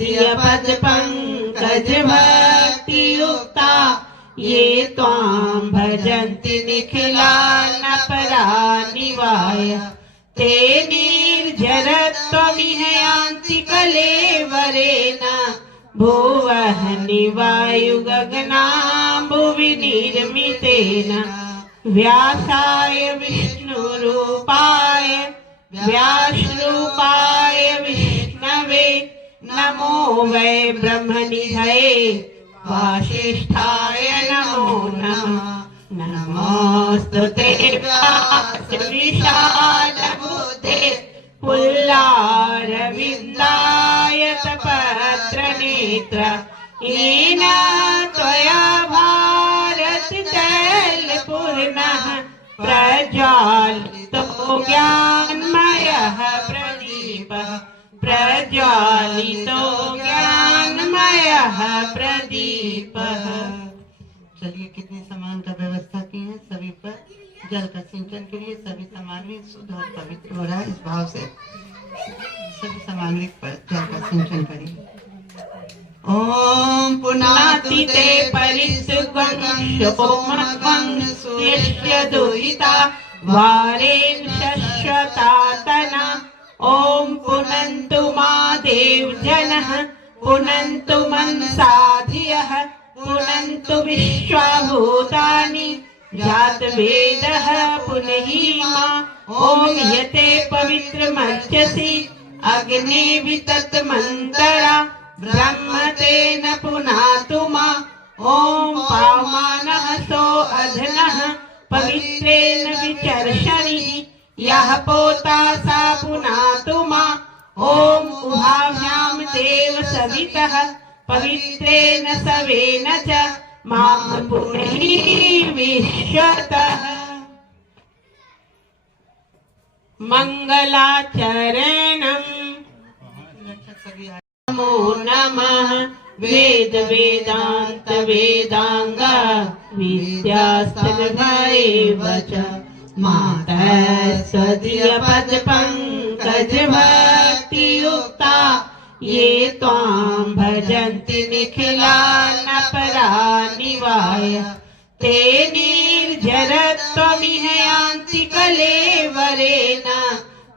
सदय पद पंकज भक्ति युक्ता ये त्वां भजन्ति निखिलानपरा निवाय ते निर्जरत्वमिह यान्ति कलेवरेण भुवः निवायु गगनाम्बुवि निर्मितेन व्यासाय विष्णुरूपाय व्यासरूपाय विष्णवे नमो वै ब्रह्मनिधये वासिष्ठाय नमो नमः नमोस्तुते व्यासविशालबुद्धे पुल्लारविन्दाय पत्रनेत्र येन त्वया भारततैलपूर्णः प्रज्वालितो ज्ञानमयः प्रदीपः प्रज्वालितो ज्ञानमयः प्रदीपः। चलिए कितने सामान का व्यवस्था की है। सभी पर जल का सिंचन के लिए सभी सामग्री शुद्ध और पवित्र हो रहा है। इस भाव से सभी सामग्री पर जल का सिंचन करिए। ओम पुनाति ते परिसुखं शोमकं सुयस्य दुहिता वारेण शश्वतातना ओम पुनन्तु मा देवजनः पुनन्तु मनसाधियः पुनन्तु विश्वभूतानि जातवेदः पुनहि मा ओम यते पवित्रमर्चसि अग्ने विततमन्तरा ब्रह्मतेन पुनातु मा ओम पावमानः सो अधनः पवित्रेण विचर्षणिः यः पोता सा पुनातु मा ओम उभाभ्यां देव सवितः पवित्रेण सवेन च मां पुनहि विश्वतः। मंगलाचरणम् नमो नमः वेद वेदांत वेदांग विद्यास्तनभैव च मातः सदय पद पंकज भक्ति युक्ता ये त्वां भजन्ति निखिलानपरा निवाय ते निर्जरत्वमिह यान्ति कलेवरेण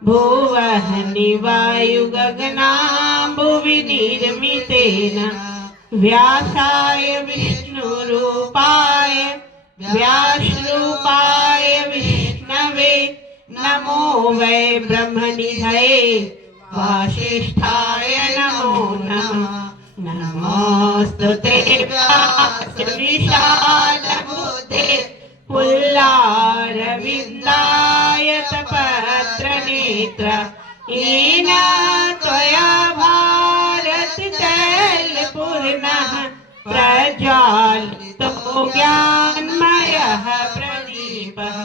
भुवः निवायु गगनाम्बुवि निर्मितेन व्यासाय विष्णुरूपाय व्यासरूपाय विष्णवे नमो वै ब्रह्मनिधये वासिष्ठाय नमो नमः नमोस्तुते व्यासविशालबुद्धे पुल्लारविन्दाय पत्रनेत्र येन त्वया भारततैलपूर्णः प्रज्वालितो ज्ञानमयः प्रदीपः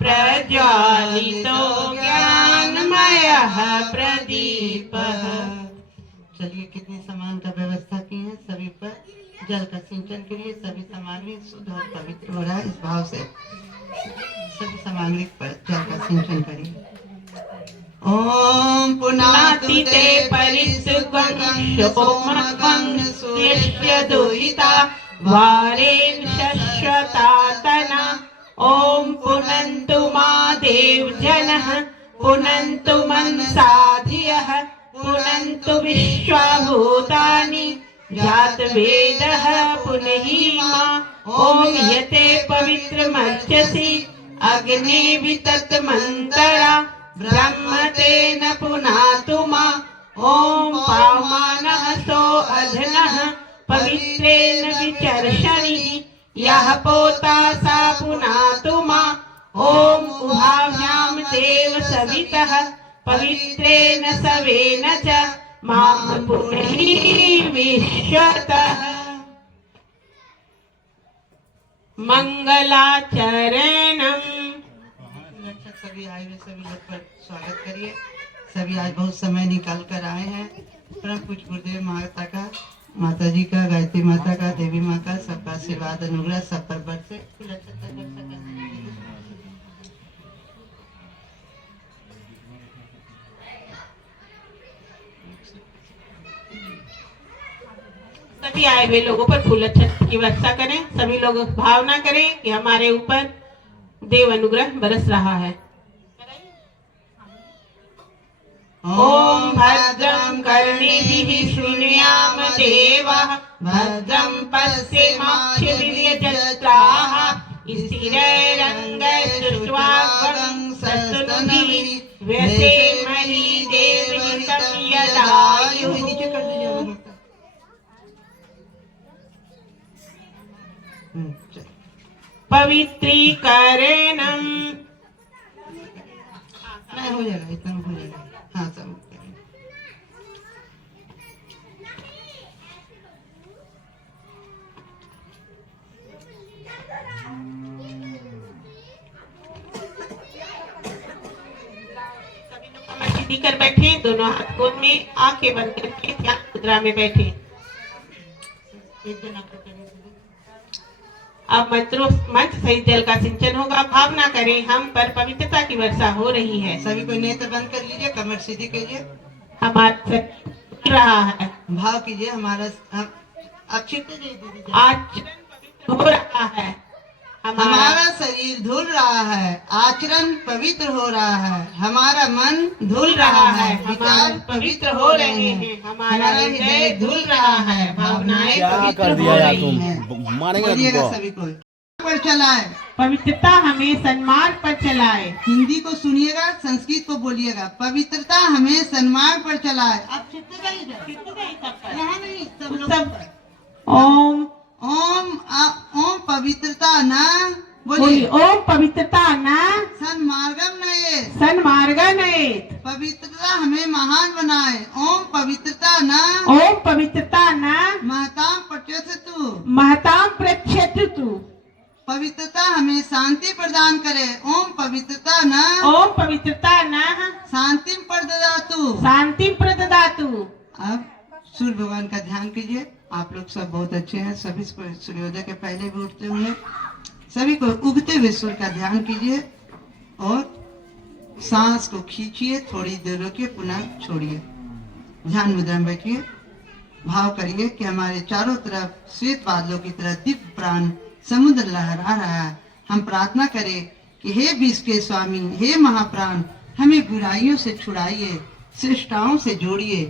प्रज्वालितो ज्ञानमयः प्रदीपः। चलिए कितने सामान का व्यवस्था की है। सभी पर जल का सिंचन के लिए सभी सामग्री शुद्ध और पवित्र हो रहा है। इस भाव से सभी सामग्री पर जल का सिंचन करिए। ओम पुनाति ते परिसुखं शोमकं सुयस्य दुहिता वारेण शश्वतातना ओम पुनन्तु मा देवजनः पुनन्तु मनसाधियः पुनन्तु विश्वभूतानि जातवेदः पुनहि मा ओम यते पवित्रमर्चसि अग्ने विततमन्तरा ब्रह्मतेन पुनातु मा ओम पावमानः सो अधनः पवित्रेण विचर्षणिः यः पोता सा पुनातु मा ओम उभाभ्यां देव सवितः पवित्रेण सवेन च मां पुनहि विश्वतः। मंगलाचरणम् सभी आए हुए सभी लोग पर स्वागत करिए। सभी आज बहुत समय निकाल कर आए हैं। परम पूज्य गुरुदेव माता का, माता जी का, गायत्री माता का, देवी माँ का सबका आशीर्वाद अनुग्रह सब पर बरसे। भी आए हुए लोगों पर फूल अक्षत की वर्षा करें। सभी लोग भावना करें कि हमारे ऊपर देव अनुग्रह बरस रहा है। ओम भद्रं कर्णेभिः शृणुयाम देवः भद्रं पश्येमाक्षभिर्यजत्राः स्थिरैरङ्गैस्तुष्ट्वागं सस्तनूभिः व्यसेमहि देवहितं यदायुः। पवित्रीकरणं नहीं हो जाएगा, इतना हो जाएगा। हाँ सब सीधी कर बैठे, दोनों हाथ गोद में, आंखें बंद करके ध्यान मुद्रा में बैठे। अब मंच सहित जल का सिंचन होगा। भावना करें हम पर पवित्रता की वर्षा हो रही है। सभी को नेत्र बंद कर लीजिए, कमर सीधी कीजिए, हमारा रहा है, भाव कीजिए हमारा आज हो रहा है, हमारा शरीर धुल रहा है, आचरण पवित्र हो रहा है, हमारा मन धुल रहा है, विचार पवित्र हो रहे हैं, हमारा हृदय धुल रहा है, भावनाएं पवित्र हो रही हैं। बोलिएगा सभी को। पर चलाए, पवित्रता हमें सन्मार्ग पर चलाए। हिंदी को सुनिएगा, संस्कृत को बोलिएगा। पवित्रता हमें सन्मार्ग पर चलाए। अब यहाँ नहीं, सब लोग ओम ओम ओम पवित्रता न बोलिए, ओम पवित्रता न सन्मार्गम नये, सन्मार्गा नयेत। पवित्रता हमें महान बनाए। ओम पवित्रता न ओम पवित्रता न महताम पच्यतु, महताम प्रच्छतु। पवित्रता हमें शांति प्रदान करे। ओम पवित्रता न ओम पवित्रता न शांति प्रददातु, शांति प्रददातु। अब सूर्य भगवान का ध्यान कीजिए। आप लोग सब बहुत अच्छे हैं, सभी सूर्योदय के पहले भी उठते होंगे। सभी को उगते हुए सूर्य का ध्यान कीजिए और सांस को खींचिए, थोड़ी देर रोकिए, पुनः छोड़िए। ध्यान मुद्रा में बैठिए, भाव करिए कि हमारे चारों तरफ श्वेत बादलों की तरह दिव्य प्राण समुद्र लहरा रहा है। हम प्रार्थना करें कि हे विश्व के स्वामी, हे महाप्राण, हमें बुराइयों से छुड़ाइए, श्रेष्ठताओं से जोड़िए।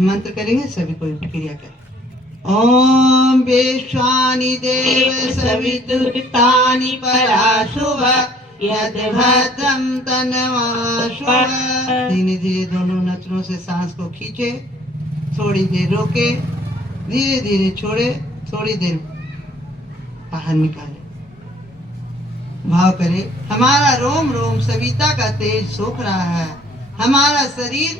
मंत्र करेंगे, सभी को क्रिया करें। ओम विश्वानि देव सवितुर्तानि पराशुभ यद भद्रं तन्वाशुभ। धीरे धीरे दोनों नचनों से सांस को खींचे, थोड़ी देर रोके, धीरे धीरे छोड़े, थोड़ी देर बाहर निकाले। भाव करे हमारा रोम रोम सविता का तेज सोख रहा है, हमारा शरीर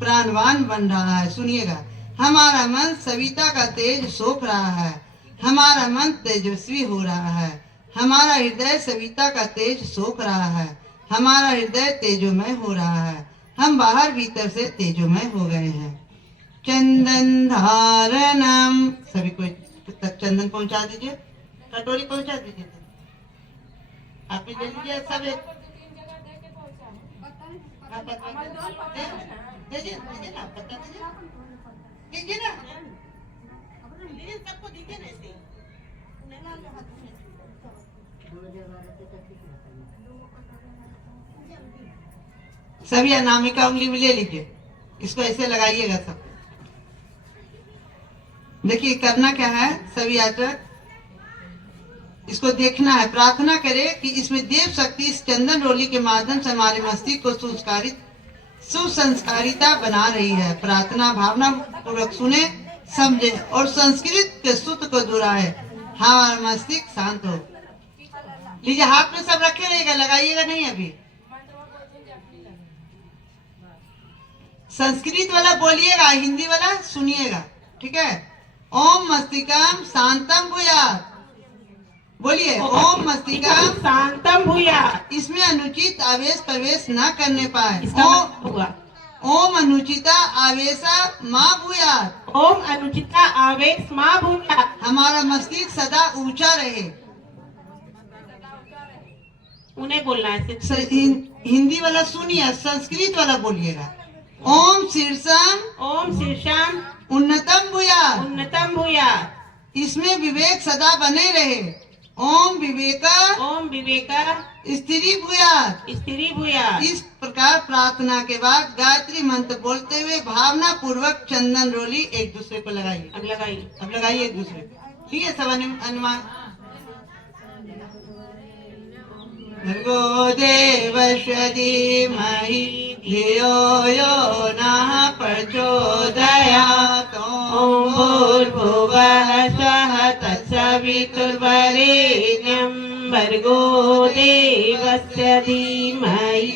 प्राणवान बन रहा है। सुनिएगा, हमारा मन सविता का तेज सोख रहा है, हमारा मन तेजस्वी हो रहा है, हमारा हृदय सविता का तेज सोख रहा है, हमारा हृदय तेजोमय हो रहा है। हम बाहर भीतर से तेजोमय हो गए हैं। चंदन धारणम, सभी को तक चंदन पहुंचा दीजिए, कटोरी पहुंचा दीजिए। आप भी ले लीजिए सब एक। दीजिए ना, पता दीजिए ना, सबको दीजिए ना ऐसे। सभी अनामिका उंगली में ले लीजिए, इसको ऐसे लगाइएगा सब। देखिए करना क्या है, सभी आचरण इसको देखना है। प्रार्थना करें कि इसमें देव शक्ति इस चंदन रोली के माध्यम से हमारे मस्तिष्क को सुसंस्कारिता बना रही है। प्रार्थना भावना पूर्वक सुने, समझे और संस्कृत के सूत्र को दोहराए, हमारा मस्तिष्क शांत हो। लीजिए, हाथ में सब रखे रहेगा, लगाइएगा नहीं। अभी संस्कृत वाला बोलिएगा, हिंदी वाला सुनिएगा, ठीक है। ओम मस्तिष्कम शांतम भूयात्, बोलिए ओम मस्तिष्कम शांतम भूयात्। इसमें अनुचित आवेश प्रवेश न करने पाए। होगा ओम अनुचिता आवेशा माँ भूयात्, ओम अनुचिता आवेश माँ भूयात्। हमारा मस्तिष्क सदा ऊंचा रहे। उन्हें बोलना है। हिंदी वाला सुनिए, संस्कृत वाला बोलिएगा। ओम शीर्षम ओम शीर्षम उन्नतम भूयात्, उन्नतम भूयात्। इसमें विवेक सदा बने रहे। ओम विवेका ओम विवेका स्त्री भूयात। स्त्री भूयात्। इस प्रकार प्रार्थना के बाद गायत्री मंत्र बोलते हुए भावना पूर्वक चंदन रोली एक दूसरे को लगाइए। अब लगाइए। अब लगाइए एक दूसरे को। ठीक है, सब अनुमान। भर्गो देवस्य धीमहि धियो यो नः प्रचोदयात्। ओम भूर्भुवः स्वः तत्सवितुर्वरेण्यं भर्गो देवस्य धीमहि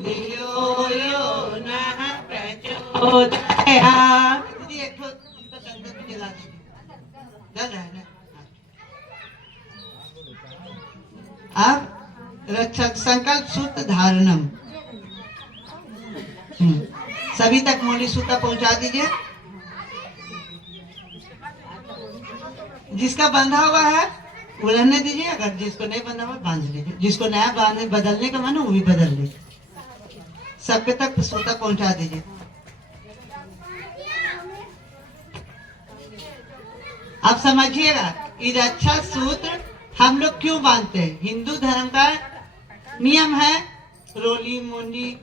धियो यो नः प्रचोदयात्। दीदी एक ठो इसका चंदन भी जला दीजिए। जल रहा है ना? अब रक्षक संकल्प सूत्र धारणम। सभी तक मोली सूत्र पहुंचा दीजिए। जिसका बंधा हुआ है वो रहने दीजिए, अगर जिसको नहीं बंधा हुआ बांध लीजिए। जिसको नया बांधने बदलने का मन हो वो भी बदल लीजिए। सबके तक सूत्र पहुंचा दीजिए। अब समझिएगा ये रक्षा सूत्र हम लोग क्यों बांधते हैं। हिंदू धर्म का नियम है, रोली मोली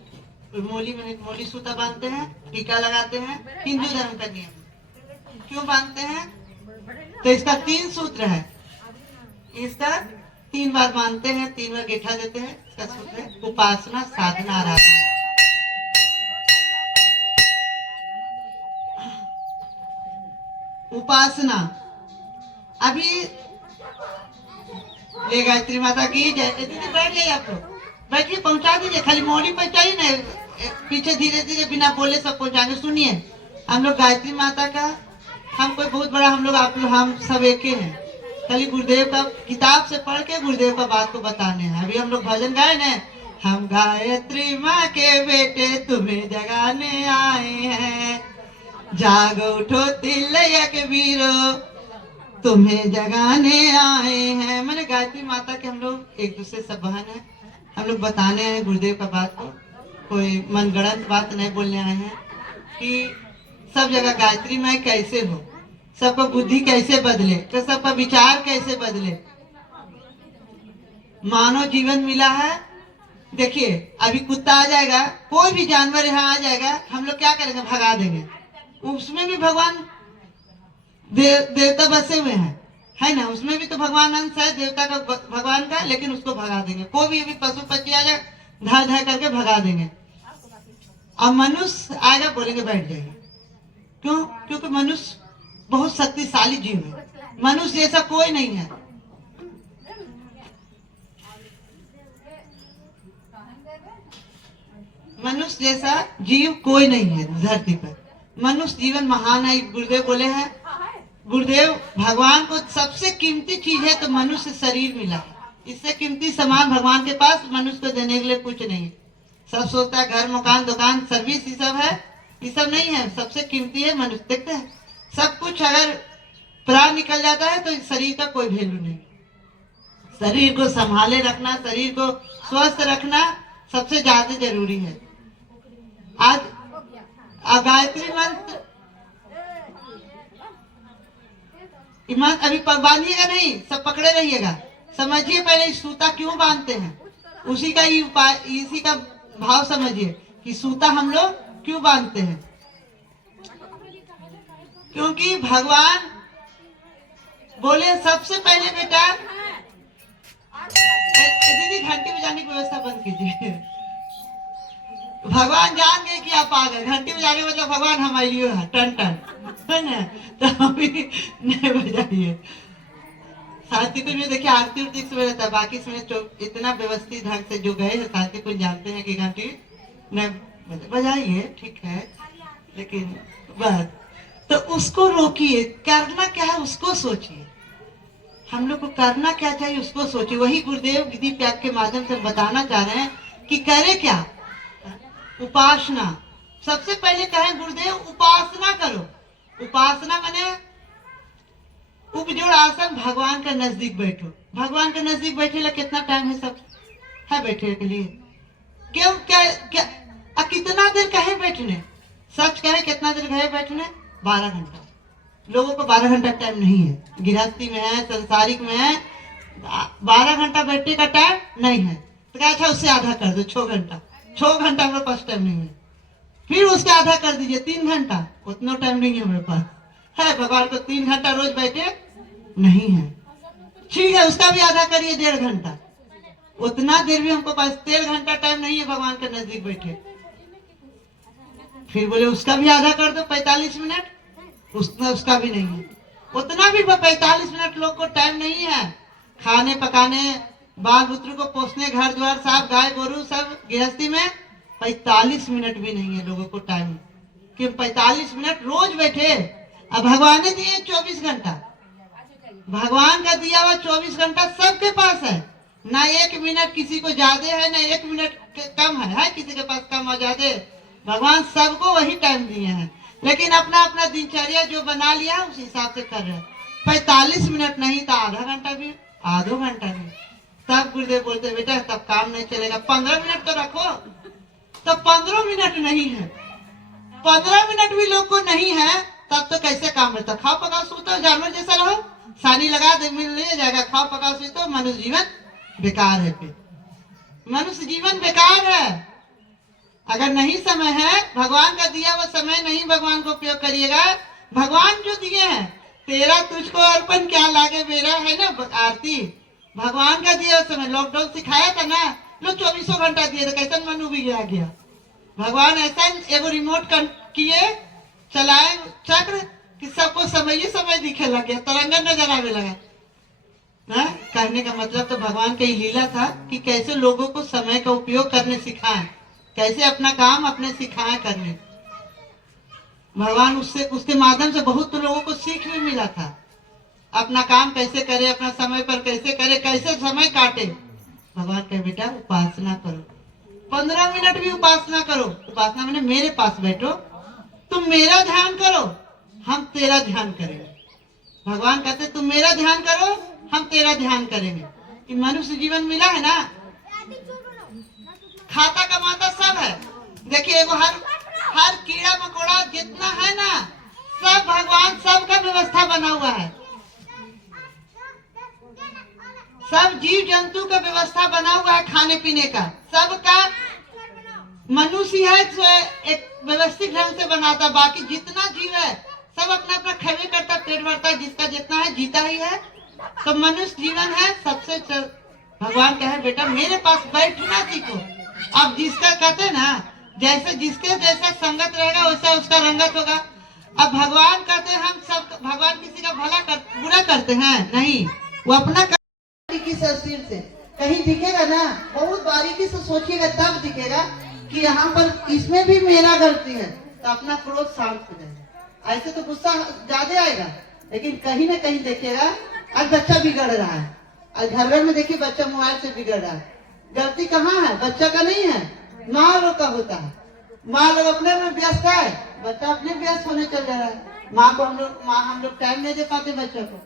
मोली सूता बांधते हैं, टीका लगाते हैं। हिंदू धर्म का नियम क्यों बांधते हैं? तो इसका 3 सूत्र है। इसका 3 बार बांधते हैं, 3 बार गेठा देते हैं। इसका सूत्र है उपासना साधना आराधना। उपासना अभी ले गायत्री माता की जय। दीदी बैठ जाइए, आप लोग बैठिए, पहुंचा दीजिए। खाली मोड़ी पहुंचाइए ना, पीछे धीरे धीरे बिना बोले सब पहुंचाएंगे। सुनिए, हम लोग गायत्री माता का, हम कोई बहुत बड़ा, हम लोग आप लोग हम सब एक ही हैं। खाली गुरुदेव का किताब से पढ़ के गुरुदेव का बात को बताने हैं। अभी हम लोग भजन गाए ना, हम गायत्री माँ के बेटे तुम्हें जगाने आए हैं, जागो उठो तिलैया के वीरो तुम्हें जगाने आए हैं। मैंने गायत्री माता के हम लोग एक दूसरे सब बहन है। हम लोग बताने हैं गुरुदेव का बात को, कोई मनगढ़ंत बात नहीं बोलने आए हैं कि सब जगह गायत्री माँ कैसे हो, सबका बुद्धि कैसे बदले, तो सबका विचार कैसे बदले। मानव जीवन मिला है। देखिए अभी कुत्ता आ जाएगा, कोई भी जानवर यहाँ आ जाएगा, हम लोग क्या करेंगे? भगा देंगे। उसमें भी भगवान देवता बसे हुए हैं, है ना? उसमें भी तो भगवान अंश है देवता का, भगवान का, लेकिन उसको भगा देंगे। कोई भी अभी पशु पक्षी आ जाए, धा धा करके भगा देंगे। अब मनुष्य आएगा, बोलेंगे बैठ जाइए। क्यों? क्योंकि मनुष्य बहुत शक्तिशाली जीव है। मनुष्य जैसा कोई नहीं है। मनुष्य जैसा जीव कोई नहीं है धरती पर। मनुष्य जीवन महान है। गुरुदेव बोले हैं, गुरुदेव भगवान को सबसे कीमती चीज है तो मनुष्य शरीर मिला है। इससे कीमती सामान भगवान के पास मनुष्य को देने के लिए कुछ नहीं। सब सोचता है घर मकान दुकान सर्विस ये सब है, ये सब नहीं है। सबसे कीमती है मनुष्य। देखते हैं सब कुछ अगर प्राण निकल जाता है तो शरीर का कोई वैल्यू नहीं। शरीर को संभाले रखना, शरीर को स्वस्थ रखना सबसे ज्यादा जरूरी है। आज गायत्री मंत्र ईमान अभी बांधिएगा नहीं, सब पकड़े रहिएगा। समझिए पहले सूता क्यों बांधते हैं, उसी का ही उपाय, इसी का भाव समझिए कि सूता हम लोग क्यों बांधते हैं। क्योंकि भगवान बोले सबसे पहले बेटा, दीदी घंटी बजाने की व्यवस्था बंद कीजिए। भगवान जान गए कि आप आ गए। घंटी बजाने मतलब भगवान हमारे लिए है, टन टन है ना, तो अभी नहीं बजाइए। शांतिकुंज में देखिए आरती उरती समय रहता है, बाकी समय इतना व्यवस्थित ढंग से जो गए हैं शांतिकुंज जानते हैं कि घंटी नहीं बजाइए, ठीक है, लेकिन बस तो उसको रोकिए। करना क्या है उसको सोचिए। हम लोग को करना क्या चाहिए उसको सोचिए। वही गुरुदेव विधि त्याग के माध्यम से बताना चाह रहे हैं कि करे क्या। उपासना सबसे पहले कहें गुरुदेव उपासना करो। उपासना माने उपजोड़ आसन, भगवान का नजदीक बैठो। भगवान के नजदीक बैठे ला कितना टाइम है, सब है बैठे के लिए। क्यों क्या क्या कितना देर कहे बैठने, सच कहे कितना देर कहे बैठने? 12 घंटा। लोगों को 12 घंटा टाइम नहीं है, गृहस्थी में है, संसारिक में है, 12 घंटा बैठने का टाइम नहीं है। तो क्या अच्छा उससे आधा कर दो, 6 घंटा, 6 घंटा हमारे पास टाइम नहीं है। फिर उसके आधा कर दीजिए 3 घंटा, उतना टाइम नहीं है हमारे पास। है भगवान को 3 घंटा रोज बैठे नहीं है, ठीक है उसका भी आधा करिए 1.5 घंटा, उतना देर भी हमको पास 1.5 घंटा टाइम नहीं है भगवान के नजदीक बैठे। फिर बोले उसका भी आधा कर दो 45 मिनट, उसका भी नहीं है, उतना भी 45 मिनट लोग को टाइम नहीं है। खाने पकाने, बाल बुतरू को पोसने, घर द्वार साफ, गाय गोरू सब गृहस्थी में 45 मिनट भी नहीं है लोगों को टाइम कि 45 मिनट रोज बैठे। अब भगवान ने दिए 24 घंटा, भगवान का दिया हुआ 24 घंटा सबके पास है, ना 1 मिनट किसी को ज्यादा है ना 1 मिनट कम है किसी के पास कम और ज्यादा। भगवान सबको वही टाइम दिए हैं, लेकिन अपना अपना दिनचर्या जो बना लिया उस हिसाब से कर रहे हैं। 45 मिनट नहीं तो आधा घंटा भी, आधो घंटा भी। तब गुरुदेव बोलते बेटा तब काम नहीं चलेगा, 15 मिनट तो रखो। तो 15 मिनट नहीं है, 15 मिनट भी लोग को नहीं है, तब तो कैसे काम है? तो खाओ पकाओ सूतो, जानवर जैसा रहो, सानी लगा दे मिल ले जाएगा, खाओ पकाओ सूतो, मनुष्य जीवन बेकार है। फिर मनुष्य जीवन बेकार है। अगर नहीं समय है, भगवान का दिया वो समय नहीं भगवान को उपयोग करिएगा। भगवान जो दिए हैं, तेरा तुझको अर्पण क्या लागे मेरा, है ना आरती। भगवान का दिया समय, लॉकडाउन सिखाया था ना, लो 24 घंटा दिए थे, कैसे मनु भी गया। भगवान ऐसा एगो रिमोट किए चलाए चक्र कि सबको समय ही समय दिखे लगे, तरंगन नजर आने लगा। कहने का मतलब तो भगवान का लीला था कि कैसे लोगों को समय का उपयोग करने सिखाएं, कैसे अपना काम अपने सिखाएं करने। भगवान उसके माध्यम से बहुत लोगों को सीख भी मिला था, अपना काम कैसे करे, अपना समय पर कैसे करे, कैसे समय काटे। भगवान कहे बेटा उपासना करो, 15 मिनट भी उपासना करो। उपासना मैंने मेरे पास बैठो, तुम मेरा ध्यान करो, हम तेरा ध्यान करेंगे। भगवान कहते तुम मेरा ध्यान करो, हम तेरा ध्यान करेंगे। कि मनुष्य जीवन मिला है ना, खाता कमाता सब है। देखिए एगो हर कीड़ा मकोड़ा जितना है ना, सब भगवान सबका व्यवस्था बना हुआ है, सब जीव जंतु का व्यवस्था बना हुआ है खाने पीने का, सबका। मनुष्य है जो एक व्यवस्थित ढंग से बनाता, बाकी जितना जीव है सब अपना अपना खेवे करता, पेट भरता, जिसका जितना है जीता ही है। तो मनुष्य जीवन है सबसे भगवान कहे बेटा मेरे पास बैठना सीखो। अब जिसका कहते ना, जैसे जिसके जैसा संगत रहेगा वैसा उसका रंगत होगा। अब भगवान कहते हम सब, भगवान किसी का बुरा करते हैं नहीं, वो अपना बारीकी से सिर से कहीं दिखेगा ना, बहुत बारीकी से सोचिएगा तब दिखेगा कि यहाँ पर इसमें भी मेरा गलती है, तो अपना क्रोध शांत हो जाएगा। ऐसे तो गुस्सा ज्यादा आएगा, लेकिन कहीं ना कहीं देखिएगा आज बच्चा बिगड़ रहा है, आज घर घर में देखिए बच्चा मोबाइल से बिगड़ रहा है। गलती कहाँ है? बच्चा का नहीं है, माँ लोग का होता है। माँ लोग अपने में व्यस्त है, बच्चा अपने व्यस्त होने चल जा रहा है। माँ हम लोग टाइम नहीं दे पाते बच्चों को,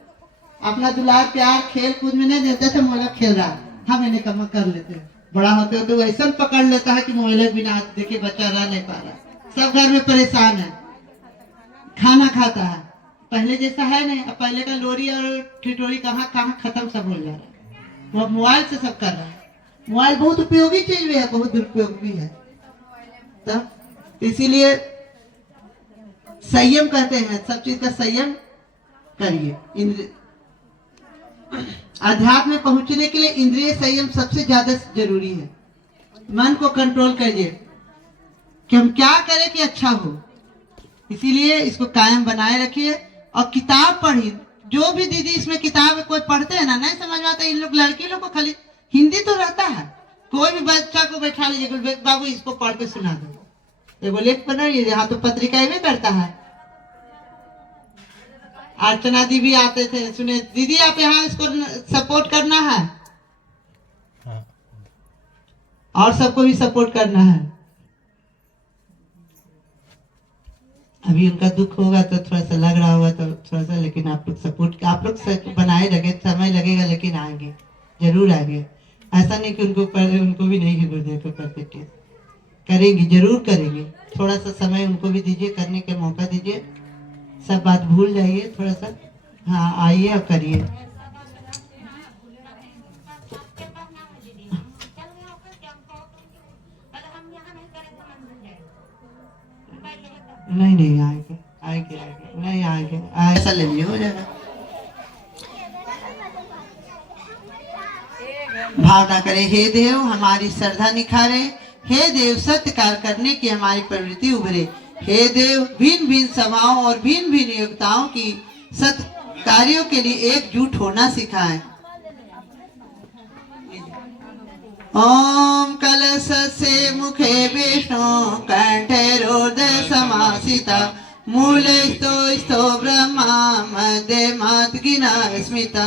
अपना दुलार प्यार खेल कूद में नहीं देते थे। मोबाइल खेल रहा है, हम इन्हें कम कर लेते हैं। बड़ा होते हो तो वैसा पकड़ लेता है कि मोबाइल के बिना देखिए बच्चा रह नहीं पा रहा, सब घर में परेशान है, खाना खाता है पहले जैसा है नहीं। अब पहले का लोरी और ठिठोरी कहाँ खत्म, सब हो जा रहा है, वो मोबाइल से सब कर रहा है। मोबाइल बहुत उपयोगी चीज भी है, बहुत दुरुपयोग भी है। तब इसीलिए संयम कहते हैं, सब चीज का संयम करिए। अध्यात्म में पहुंचने के लिए इंद्रिय संयम सबसे ज्यादा जरूरी है। मन को कंट्रोल करिए कि हम क्या करें कि अच्छा हो, इसीलिए इसको कायम बनाए रखिए। और किताब पढ़िए, जो भी दीदी इसमें किताब कोई पढ़ते हैं ना, नहीं समझ में आता, इन लोग लड़की लोग को खाली हिंदी तो रहता है, कोई भी बच्चा को बैठा लीजिए, बाबू इसको पढ़ के सुना दो, ये बोले बनाइए। यहाँ तो पत्रिका में करता है। अर्चना दी भी आते थे, सुने दीदी आप यहाँ इसको सपोर्ट करना है और सबको भी सपोर्ट करना है। अभी उनका दुख होगा तो थोड़ा सा लग रहा होगा, तो थोड़ा सा, लेकिन आप लोग सपोर्ट, आप लोग बनाए रखे, समय लगेगा लेकिन आएंगे, जरूर आएंगे। ऐसा नहीं कि उनको भी नहीं है गुरुदेव को प्रैक्टिस करेंगे, जरूर करेंगे। थोड़ा सा समय उनको भी दीजिए, करने के मौका दीजिए, सब बात भूल जाइए थोड़ा सा। हाँ आइए और करिए। नहीं नहीं आएंगे आएंगे आएंगे नहीं आएंगे ऐसा ले लिए हो जाएगा। भावना करें, हे देव हमारी श्रद्धा निखारे, हे देव सत्य कार्य करने की हमारी प्रवृत्ति उभरे, हे देव भिन्न भिन्न सभाओं और भिन्न भिन्न योग्यताओं की सत्य कार्यों के लिए एकजुट होना सिखाएं। ओम कलश से मुखे विष्णु कंठे रोदय समासिता मूले स्तो ब्रह्मा मध्य मातगिना स्मिता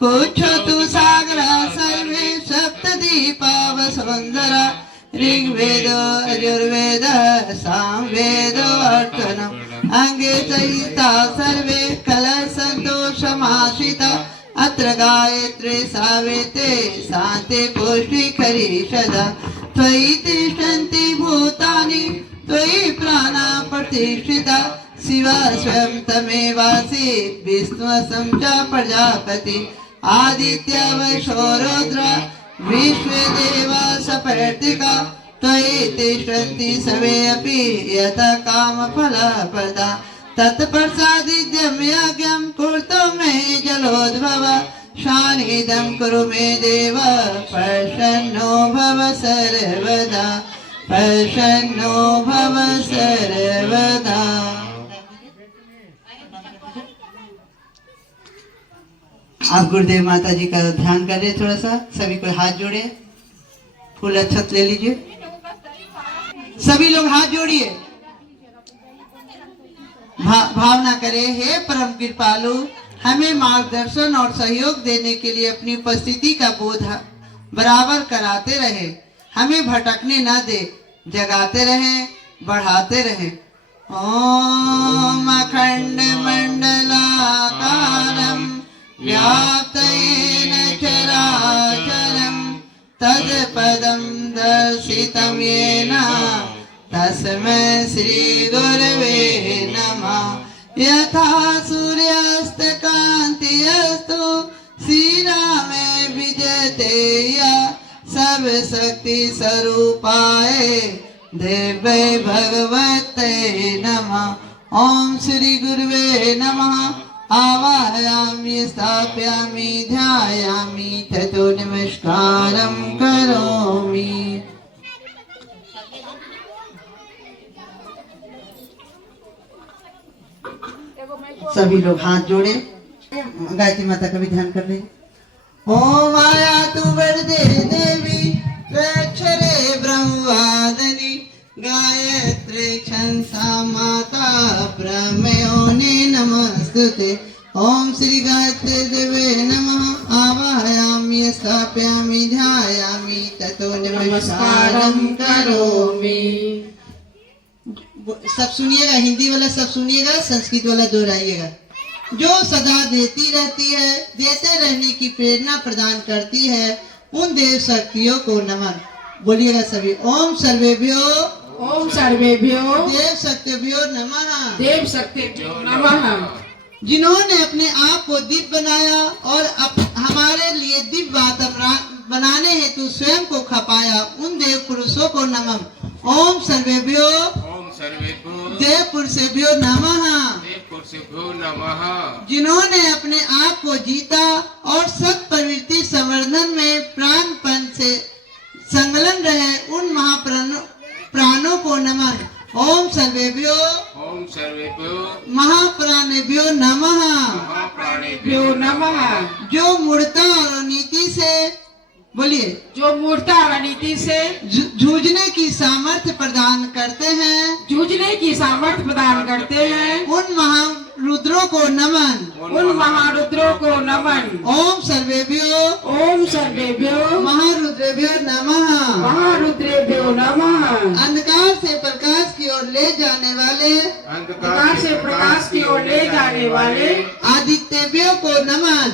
कुछ तु सागरा सर्वे सप्त दीपा वसुंधरा ऋग्वेद यजुर्वेद सामवेद अर्थनम अंगे सहिता सर्वे कलशंतो समाश्रिता अत्र गायत्री सावेते शांति पुष्टि करी सदा त्वयि तिष्ठन्ति भूतानि त्वयि प्राणा प्रतिष्ठिता शिवा स्वयं तमेवासि विष्णुवसं च प्रजापति आदित्य वैश्वो रुद्र विश्वे देवा सपर्तिका त्वयि तिष्ठन्ति सर्वे अपि यथा कामफलप्रदा तत्प्रसादिद्यं यज्ञं कुरुतो मे जलोद्भव शानिदं कुरु मे देव प्रसन्नो भव सर्वदा प्रसन्नो भव सर्वदा। आप गुरुदेव माता जी का ध्यान करें, थोड़ा सा सभी को हाथ जोड़े, फूल अक्षत ले लीजिए, सभी लोग हाथ जोड़िए, भावना करें, हे परम कृपालु हमें मार्गदर्शन और सहयोग देने के लिए अपनी उपस्थिति का बोध बराबर कराते रहे, हमें भटकने न दे, जगाते रहे, बढ़ाते रहे। ओम अखंड मंडलाकारं व्याप्तेन चराचरं तत्पदं दर्शितं येन तस्मै श्री गुरवे नमः। यथा सूर्यास्त कांति अस्तु श्रीरामे विजयते या सब शक्ति स्वरूपाय देवै भगवते नमः। ओम श्री गुरुवे नमः। आवाहयामि स्थापयामि ध्यायामि ततो नमस्कारं करोमि। सभी लोग हाथ जोड़े, गायत्री माता का भी ध्यान कर ले। ओम आया तू वरदे देवी त्वक्षरे ब्रह्मवादिनी गायत्री क्षंसा माता ब्रह्मयोनि नमस्तुते। ओम श्री गायत्री देवे नमः। आवाहयामि स्थापयामि ध्यायामि ततो नमस्कारं करोमि। सब सुनिएगा, हिंदी वाला सब सुनिएगा, संस्कृत वाला दोहराइएगा। जो सदा देती रहती है, देते रहने की प्रेरणा प्रदान करती है, उन देव शक्तियों को नमन। बोलिएगा सभी। ओम सर्वेभ्यो देव शक्तिभ्यो नमः। देव शक्तिभ्यो नमः। जिन्होंने अपने आप को दिव्य बनाया और हमारे लिए दिव्य वातावरण बनाने हेतु स्वयं को खपाया, उन देव पुरुषों को नमः। ओम सर्वेभ्यो देव पुरुषेभ्यो नमः। जिन्होंने अपने आप को जीता और सत प्रवृत्ति संवर्धन में प्राणपन से संलग्न रहे, उन महाप्राणों को नमन। ओम सर्वेभ्यो महाप्राणेभ्यो नमः। जो मूर्ता और नीति से, बोलिए, जो मूर्ता और नीति से जूझने की सामर्थ्य प्रदान करते हैं, उन महारुद्रों को नमन। ओम सर्वेभ्यो महारुद्रेभ्यो नमः। अंधकार से प्रकाश की ओर ले जाने वाले आदित्यभ्यो को नमन।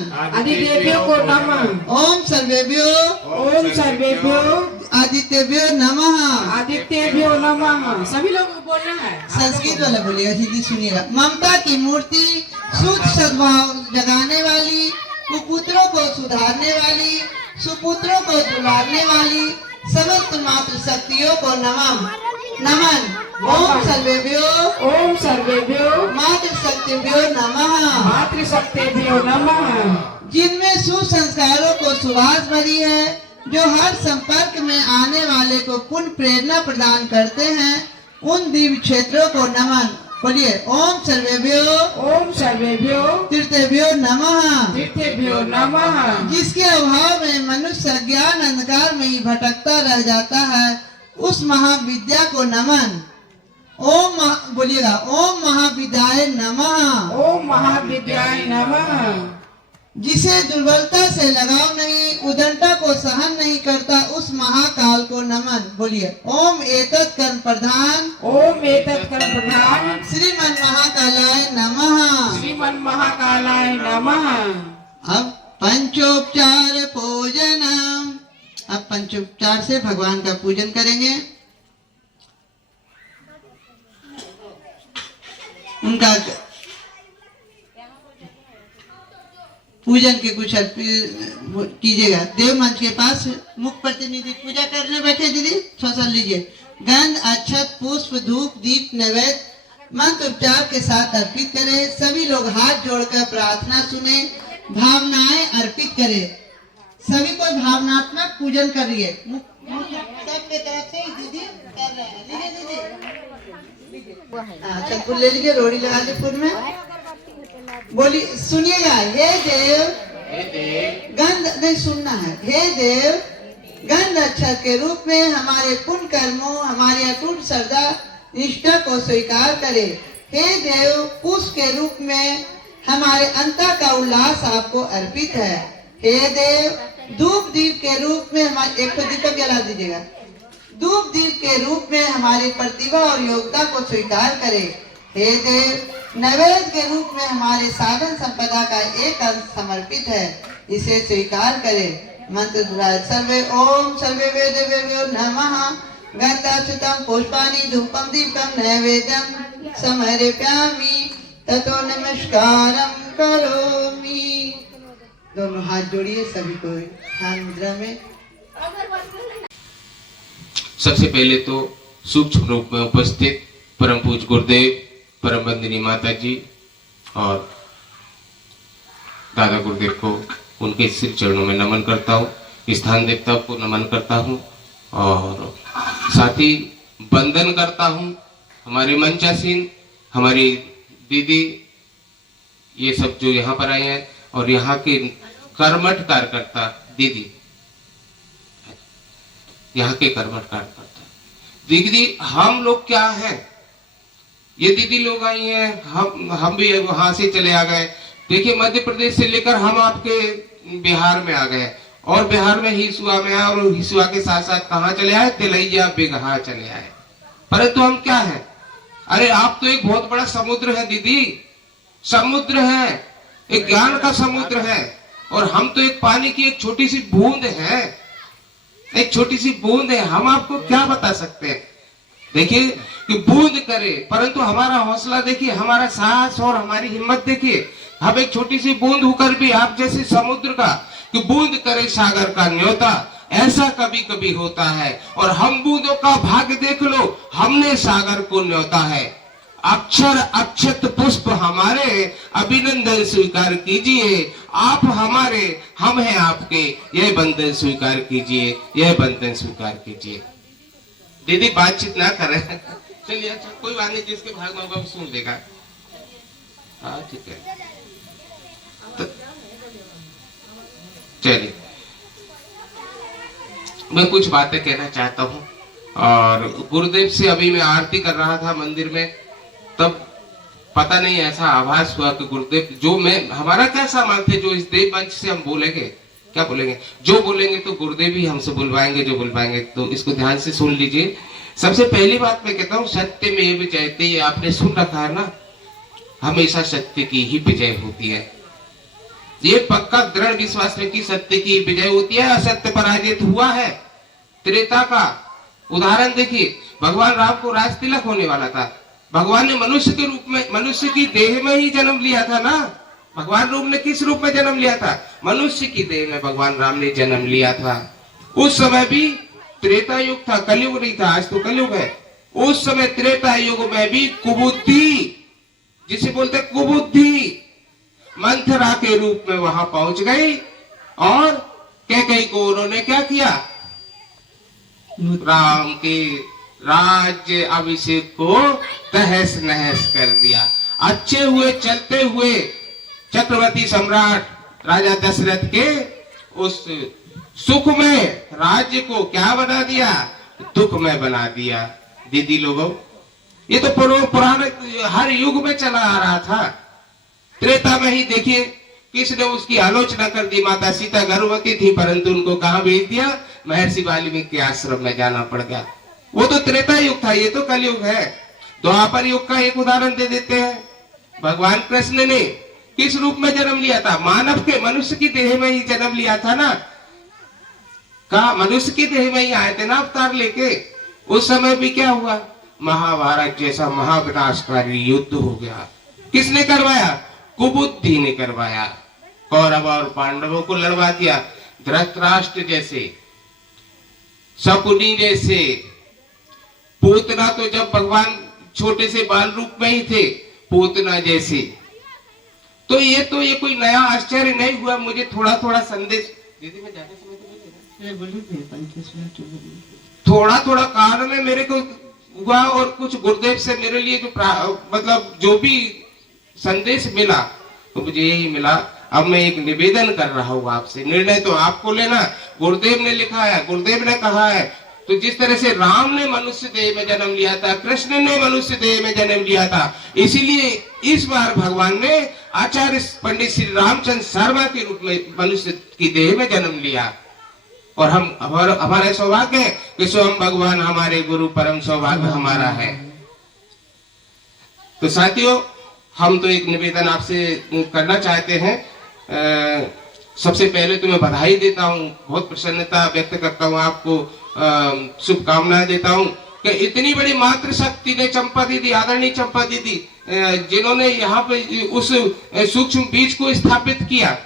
ओम सर्वेभ्यो आदित्यभ्यो नमः। आदित्यभ्यो नमः। सभी लोग बोलना है। संस्कृत वाला बोलिएगा, हिंदी सुनिएगा। ममता की मूर्ति, शुद्ध सद्भाव जगाने वाली, कुपुत्रों को सुधारने वाली, सुपुत्रों को दुलारने वाली, समस्त मातृ शक्तियों को नमन नमन। ओम सर्वेभ्यो ओम सर्वेभ्यो मातृ शक्तिभ्यो नमः। मातृशक्तिभ्यो नमः। जिनमें सुसंस्कारों को सुवास भरी है, जो हर संपर्क में आने वाले को पुण्य प्रेरणा प्रदान करते हैं, उन दिव्य क्षेत्रों को नमन। बोलिए ओम सर्वेभ्यो ओम सर्वेभ्यो तीर्थेभ्यो नमः। तीर्थेभ्यो नमः। जिसके अभाव में मनुष्य अज्ञान अंधकार में ही भटकता रह जाता है, उस महाविद्या को नमन। बोलिएगा ओम महाविद्याय नमः। ओम महाविद्याय नमः। जिसे दुर्बलता से लगाव नहीं, उदंता को सहन नहीं करता, उस महाकाल को नमन। बोलिए ओम एतत् कर्म प्रधान ओम एतत् कर्म प्रधान श्रीमन महाकालाय नमः। श्रीमन महाकालाय नमः। अब पंचोपचार पूजनम। अब पंचोपचार से भगवान का पूजन करेंगे। उनका पूजन के कुछ कीजिएगा। देव मंच के पास मुख्य प्रतिनिधि पूजा करने बैठे। दीदी श्वसन लीजिए। गंध अक्षत पुष्प धूप दीप नैवेद्य मंत्र उपचार के साथ अर्पित करें। सभी लोग हाथ जोड़कर प्रार्थना सुने, भावनाएं अर्पित करें। सभी को भावनात्मक पूजन करिए। सबके तरफ से दीदी कर रहे हैं। लीजिए दीदी। चल ले लीजिए, रोड़ी लगा लीजिए पुर में। बोली सुनिएगा। हे देव गंध नहीं सुनना है। हे देव गंध अक्षर के रूप में हमारे पुण्य कर्मों, हमारी अटूट श्रद्धा निष्ठा को स्वीकार करे। हे देव पुष्प के रूप में हमारे अंतर का उल्लास आपको अर्पित है। हे देव धूप दीप के रूप में हमारे एक दीपक जला दीजिएगा। धूप दीप के रूप में हमारी प्रतिभा और योग्यता को स्वीकार करे। हे देव नैवेद्य के रूप में हमारे साधन संपदा का एक अंश समर्पित है, इसे स्वीकार करें। मंत्र द्वारा सर्वे ओम सर्वे वेदेभ्यो नमः। गंधाक्षतम पुष्पाणि धूपम दीपम नैवेद्यम समर्पयामि ततो नमस्कारम करोमि। दोनों हाथ जोड़िए, सभी को ध्यान मुद्रा में। सबसे पहले तो सूक्ष्म रूप में उपस्थित परम पूज्य गुरुदेव, परम वंदनीय माता जी और दादा गुरुदेव को उनके श्री चरणों में नमन करता हूँ। स्थान देवता को नमन करता हूँ और साथ ही वंदन करता हूँ हमारे मंचासीन, हमारी दीदी, ये सब जो यहाँ पर आए हैं, और यहाँ के कर्मठ कार्यकर्ता दीदी, यहाँ के कर्मठ कार्यकर्ता दीदी। हम लोग क्या हैं, ये दीदी लोग आई हैं, हम भी वहां से चले आ गए। देखिए मध्य प्रदेश से लेकर हम आपके बिहार में आ गए, और बिहार में हिसुआ में आए, और हिसुआ के साथ साथ कहाँ चले आए, तिलैया बिगहा चले आए। परंतु हम क्या है, अरे आप तो एक बहुत बड़ा समुद्र है दीदी, समुद्र है, एक ज्ञान का समुद्र है, और हम तो एक पानी की एक छोटी सी बूंद है, एक छोटी सी बूंद है। हम आपको क्या बता सकते हैं। देखिए कि बूंद करे, परंतु हमारा हौसला देखिए, हमारा साहस और हमारी हिम्मत देखिए। हम एक छोटी सी बूंद होकर भी आप जैसे समुद्र का कि बूंद करे सागर का न्योता, ऐसा कभी कभी होता है। और हम बूंदों का भाग्य देख लो, हमने सागर को न्योता है। अक्षर अक्षत पुष्प हमारे, अभिनंदन स्वीकार कीजिए। आप हमारे, हम हैं आपके, यह बंधन स्वीकार कीजिए, यह बंधन स्वीकार कीजिए। दीदी बातचीत ना करें, चलिए अच्छा कोई बात नहीं, जिसके भाग में होगा वो सुन लेगा। हाँ ठीक है, तो चलिए मैं कुछ बातें कहना चाहता हूँ। और गुरुदेव से अभी मैं आरती कर रहा था मंदिर में, तब पता नहीं ऐसा आभास हुआ कि गुरुदेव जो मैं, हमारा क्या सामान थे जो इस देव मंच से हम बोलेंगे, क्या बोलेंगे, जो बोलेंगे तो गुरुदेव ही हमसे बुलवाएंगे, जो बुलवाएंगे। तो इसको ध्यान से सुन लीजिए। सबसे पहली बात मैं कहता हूँ, सत्य में विजयते, ये आपने सुन रखा है ना, हमेशा सत्य की ही विजय होती है। ये पक्का दृढ़ विश्वास में कि सत्य की विजय होती है, असत्य पराजित हुआ है। त्रेता का उदाहरण देखिए, भगवान राम को राज तिलक होने वाला था। भगवान ने मनुष्य के रूप में, मनुष्य की देह में ही जन्म लिया था ना। भगवान रूप ने किस रूप में जन्म लिया था? मनुष्य की देह में भगवान राम ने जन्म लिया था। उस समय भी त्रेता युग था, कलयुग नहीं था। आज तो कलयुग है। उस समय त्रेता युग में भी कुबुद्धि, जिसे बोलते कुबुद्धि, मंथरा के रूप में वहां पहुंच गई और कैकेयी को उन्होंने क्या किया? राम के राज्य अभिषेक को तहस नहस कर दिया। अच्छे हुए चलते हुए चक्रवर्ती सम्राट राजा दशरथ के उस सुख में राज्य को क्या बना दिया? दुख में बना दिया। दीदी लोगों, ये तो पुराने हर युग में चला आ रहा था। त्रेता में ही देखिए किसने उसकी आलोचना कर दी। माता सीता गर्भवती थी, परंतु उनको कहां भेज दिया? महर्षि वाल्मीकि के आश्रम में जाना पड़ गया। वो तो त्रेता युग था, ये तो कलयुग है। द्वापर युग का एक उदाहरण दे देते हैं। भगवान कृष्ण ने किस रूप में जन्म लिया था? मानव के, मनुष्य की देह में ही जन्म लिया था ना। कहा मनुष्य की देह में ही आए थे ना अवतार लेके। उस समय भी क्या हुआ? महाभारत जैसा महाविनाशकारी युद्ध हो गया। किसने करवाया? कुबुद्धि ने करवाया। कौरव और पांडवों को लड़वा दिया। धृतराष्ट्र जैसे, शकुनी जैसे, पूतना तो जब भगवान छोटे से बाल रूप में ही थे, पूतना जैसे। तो ये कोई नया आश्चर्य नहीं हुआ। मुझे थोड़ा थोड़ा संदेश, दीदी मैं ज्यादा समय थोड़ा थोड़ा कारण में मेरे को हुआ और कुछ गुरुदेव से मेरे लिए जो मतलब जो भी संदेश मिला तो मुझे यही मिला। अब मैं एक निवेदन कर रहा हूँ आपसे। निर्णय तो आपको लेना, गुरुदेव ने लिखा है, गुरुदेव ने कहा है। तो जिस तरह से राम ने मनुष्य देह में जन्म लिया था, कृष्ण ने मनुष्य देह में जन्म लिया था, इसीलिए इस बार भगवान ने आचार्य पंडित श्री रामचंद्र शर्मा के रूप में मनुष्य की देह में जन्म लिया। और हम हमारे सौभाग्य है कि स्वयं भगवान हमारे गुरु, परम सौभाग्य हमारा है। तो साथियों, हम तो एक निवेदन आपसे करना चाहते हैं। सबसे पहले तो मैं बधाई देता हूँ, बहुत प्रसन्नता व्यक्त करता हूँ, आपको शुभकामनाएं देता हूँ कि इतनी बड़ी मातृशक्ति ने, चंपा दीदी, आदरणीय चंपा दीदी, जिन्होंने यहाँ पे उस सूक्ष्म बीज को स्थापित किया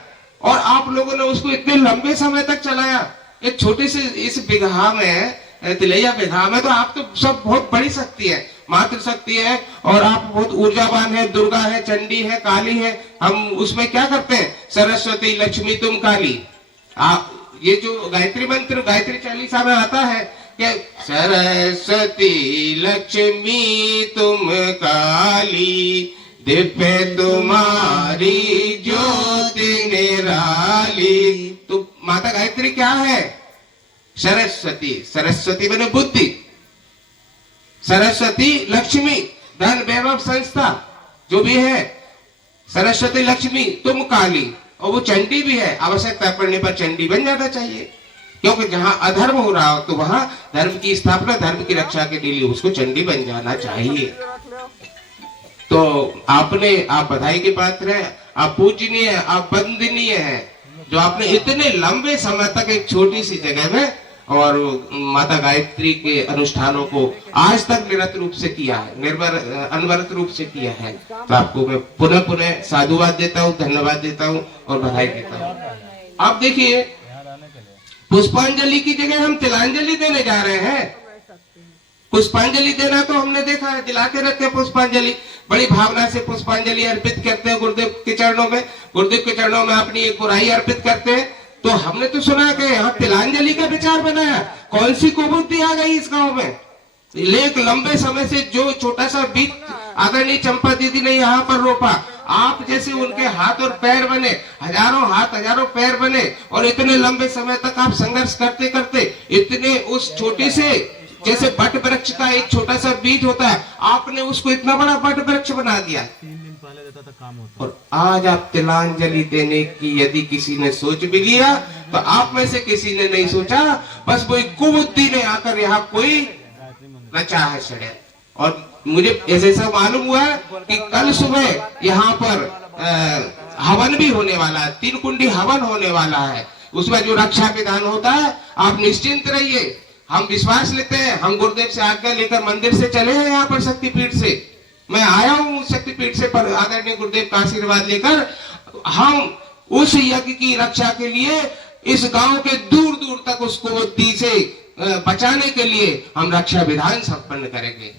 और आप लोगों ने उसको इतने लंबे समय तक चलाया। एक छोटे से इस बिगहा में, तिलैया बिगहा में, तो आप तो सब बहुत बड़ी शक्ति है, मातृशक्ति है और आप बहुत ऊर्जावान है। दुर्गा है, चंडी है, काली है। हम उसमें क्या करते हैं? सरस्वती लक्ष्मी तुम काली। आप ये जो गायत्री मंत्र, गायत्री चालीसा में आता है कि सरस्वती लक्ष्मी तुम काली, दिव्य तुम्हारी ज्योति निराली। तो माता गायत्री क्या है? सरस्वती। सरस्वती मैंने बुद्धि, सरस्वती लक्ष्मी धन वैभव संस्था जो भी है, सरस्वती लक्ष्मी तुम काली। और वो चंडी भी है, आवश्यकता पड़ने पर चंडी बन जाना चाहिए, क्योंकि जहां अधर्म हो रहा हो तो वहां धर्म की स्थापना, धर्म की रक्षा के लिए उसको चंडी बन जाना चाहिए। तो आप बधाई के पात्र हैं, आप पूजनीय, आप वंदनीय हैं, जो आपने इतने लंबे समय तक एक छोटी सी जगह में और माता गायत्री के अनुष्ठानों को आज तक निरत रूप से किया है, अनवरत रूप से किया है। तो आपको मैं पुनः पुनः साधुवाद देता हूँ, धन्यवाद देता हूँ और बधाई देता हूँ। अब देखिए, पुष्पांजलि की जगह हम तिलांजलि देने जा रहे हैं। पुष्पांजलि देना तो हमने देखा है, दिलाते रहते हैं पुष्पांजलि, बड़ी भावना से पुष्पांजलि अर्पित करते हैं गुरुदेव के चरणों में। गुरुदेव के चरणों में अपनी एक बुराई अर्पित करते हैं। तो हमने तो सुना कि यहाँ तिलांजलि का विचार बनाया। कौन सी कुबुद्धि आ गई इस गांव में? एक लंबे समय से जो छोटा सा बीज आदरणीय चंपा दीदी ने यहाँ पर रोपा, आप जैसे उनके हाथ और पैर बने, हजारों हाथ हजारों पैर बने और इतने लंबे समय तक आप संघर्ष करते करते इतने उस छोटे से, जैसे बट वृक्ष का एक छोटा सा बीज होता है, आपने उसको इतना बड़ा बट वृक्ष बना दिया। 3 दिन पहले देता था काम होता। और आज आप तिलांजलि देने की यदि किसी ने सोच भी लिया तो आप में से किसी ने नहीं सोचा, बस कोई कुबुद्धि ने आकर यहाँ कोई रचा है षड्यंत्र। और मुझे ऐसा मालूम हुआ कि कल सुबह यहाँ पर हवन भी होने वाला है, 3 कुंडी हवन होने वाला है। उसमें जो रक्षा विधान होता है, आप निश्चिंत रहिए, हम विश्वास लेते हैं, हम गुरुदेव से आज्ञा लेकर मंदिर से चले हैं यहाँ पर शक्तिपीठ से। मैं आया हूँ शक्तिपीठ से पर आदरणीय गुरुदेव का आशीर्वाद लेकर। हम उस यज्ञ की रक्षा के लिए इस गांव के दूर दूर तक उसको बुद्धि से बचाने के लिए हम रक्षा विधान संपन्न करेंगे।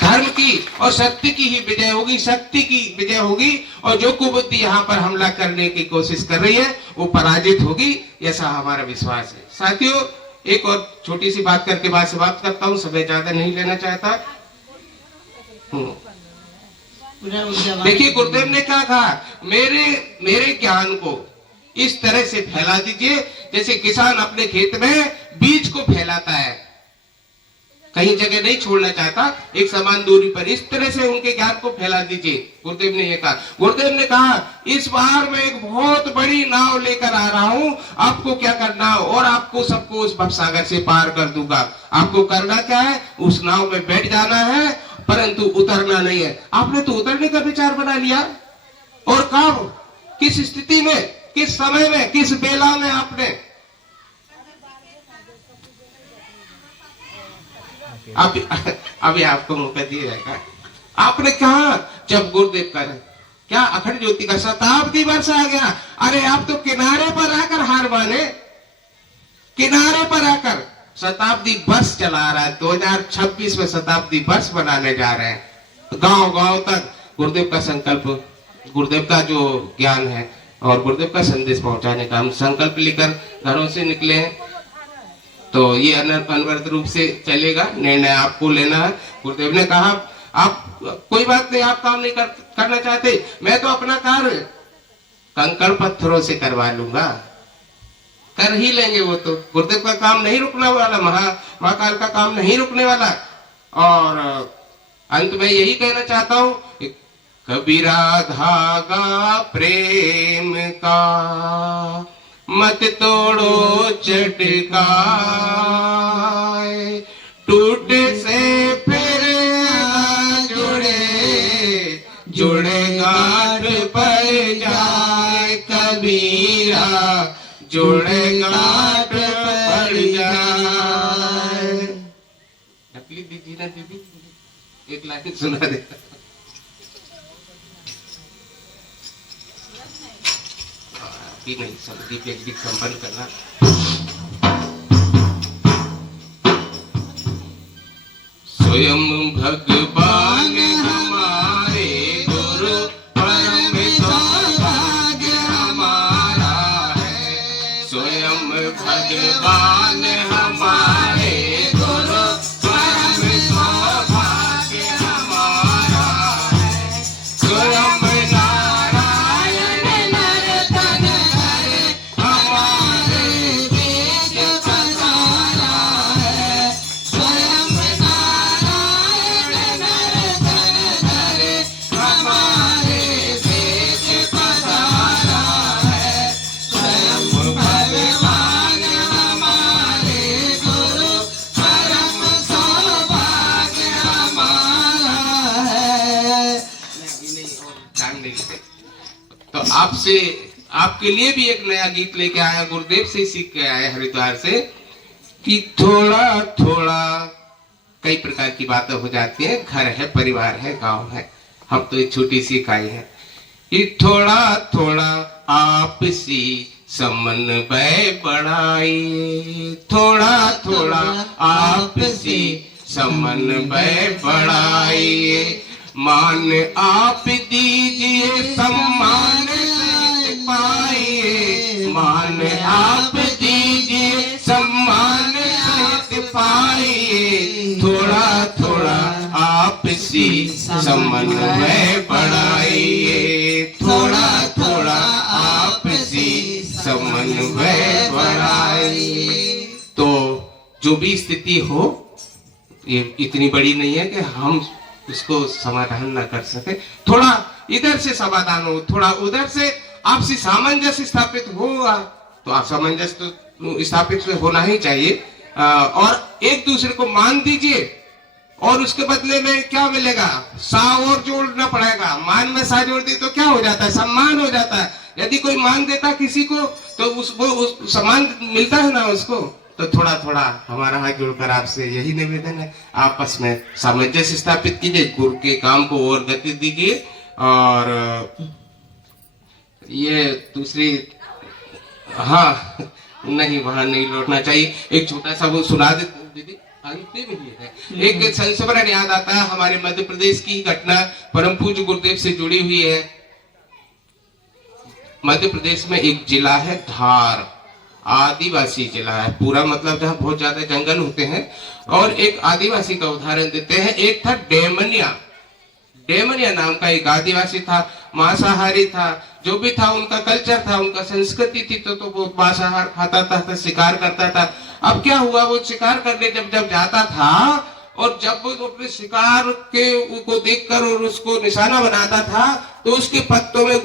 धर्म की और सत्य की ही विजय होगी, शक्ति की विजय होगी, और जो कुबुद्धि यहाँ पर हमला करने की कोशिश कर रही है वो पराजित होगी, ऐसा हमारा विश्वास है। साथियों, एक और छोटी सी बात करके बात समाप्त करता हूँ, समय ज्यादा नहीं लेना चाहता। देखिए गुरुदेव ने क्या कहा, मेरे ज्ञान को इस तरह से फैला दीजिए जैसे किसान अपने खेत में बीज को फैलाता है, कहीं जगह नहीं छोड़ना चाहता, एक समान दूरी पर, इस तरह से उनके ज्ञान को फैला दीजिए। गुरुदेव ने ये कहा। गुरुदेव ने कहा इस बार मैं एक बहुत बड़ी नाव लेकर आ रहा हूं, आपको क्या करना है, और आपको सबको उस भवसागर से पार कर दूंगा। आपको करना क्या है, उस नाव में बैठ जाना है, परंतु उतरना नहीं है। आपने तो उतरने का विचार बना लिया, और कब, किस स्थिति में, किस समय में, किस बेला में आपने? अभी आपको मौका दिया जाएगा। आपने कहा जब गुरुदेव का क्या अखंड ज्योति का शताब्दी वर्ष आ गया, अरे आप तो किनारे पर आकर हार माने, किनारे पर आकर शताब्दी वर्ष चला रहा है। 2026 में शताब्दी वर्ष बनाने जा रहे हैं। गांव गांव तक गुरुदेव का संकल्प, गुरुदेव का जो ज्ञान है और गुरुदेव का संदेश पहुंचाने का हम संकल्प लेकर घरों से निकले हैं। तो ये अनवरत रूप से चलेगा, निर्णय आपको लेना है। गुरुदेव ने कहा आप कोई बात नहीं, आप काम नहीं करना चाहते, मैं तो अपना कार्य कंकड़ पत्थरों से करवा लूंगा, कर ही लेंगे। वो तो गुरुदेव का काम नहीं रुकने वाला, महाकाल का काम नहीं रुकने वाला। और अंत में यही कहना चाहता हूं, कबीरा धागा प्रेम का मत तोड़ो चटकाए, टूट से फिर जुड़े गांठ पर जाए, कबीरा जुड़े गांठ पर जाए। नकली दीजिए ना दीदी, एक लाइन सुना देता। नहीं, संदीप एक गीत संपन्न करना। स्वयं भगवान हमारे गुरु, परम सौभाग्य हमारा है। स्वयं भगवान हमारे गुरु, परम सौभाग्य हमारा है। स्वयं आपसे, आपके लिए भी एक नया गीत लेके आया, गुरुदेव से सीख के आया हरिद्वार से, कि थोड़ा थोड़ा कई प्रकार की बातें हो जाती हैं, घर है, परिवार है, गांव है, हम तो एक छोटी सी इकाई है। कि थोड़ा थोड़ा आपसी समन्वय बढ़ाइए, थोड़ा थोड़ा आपसी समन्वय बढ़ाइए, मान आप दीजिए सम्मान सहित पाइए, मान आप दीजिए सम्मान सहित पाइए, थोड़ा थोड़ा आपसी समन्वय बढ़ाइए, थोड़ा थोड़ा आपसी समन्वय बढ़ाइए। तो जो भी स्थिति हो, ये इतनी बड़ी नहीं है कि हम उसको समाधान ना कर सके। थोड़ा इधर से समाधान हो, थोड़ा उधर से आपसी सामंजस्य स्थापित होगा, तो आप सामंजस्य तो स्थापित होना ही चाहिए। और एक दूसरे को मान दीजिए, और उसके बदले में क्या मिलेगा? सा और जोड़ना पड़ेगा। मान में सा जोड़ दी तो क्या हो जाता है? सम्मान हो जाता है। यदि कोई मान देता किसी को तो उस सम्मान मिलता है ना उसको। तो थोड़ा थोड़ा हमारा हाथ जोड़कर आपसे यही निवेदन है, आपस में सामंजस्य स्थापित कीजिए, गुरु के काम को और गति दीजिए। और ये दूसरी, हाँ नहीं, वहां नहीं लौटना चाहिए। एक छोटा सा वो सुना दे दीदी, एक संस्मरण याद आता है हमारे मध्य प्रदेश की घटना, परम पूज्य गुरुदेव से जुड़ी हुई है। मध्य प्रदेश में एक जिला है धार, आदिवासी जिला है पूरा, मतलब जहाँ बहुत ज्यादा जंगल होते हैं। और एक आदिवासी का उदाहरण देते हैं। एक था डेमनिया, डेमनिया नाम का एक आदिवासी था, मांसाहारी था। जो भी था उनका कल्चर था, उनका संस्कृति थी, तो वो मांसाहार खाता था, तो शिकार करता था। अब क्या हुआ, वो शिकार करने जब जाता था और जब वो अपने शिकार के को देखकर और उसको निशाना बनाता था तो उसके पत्तों में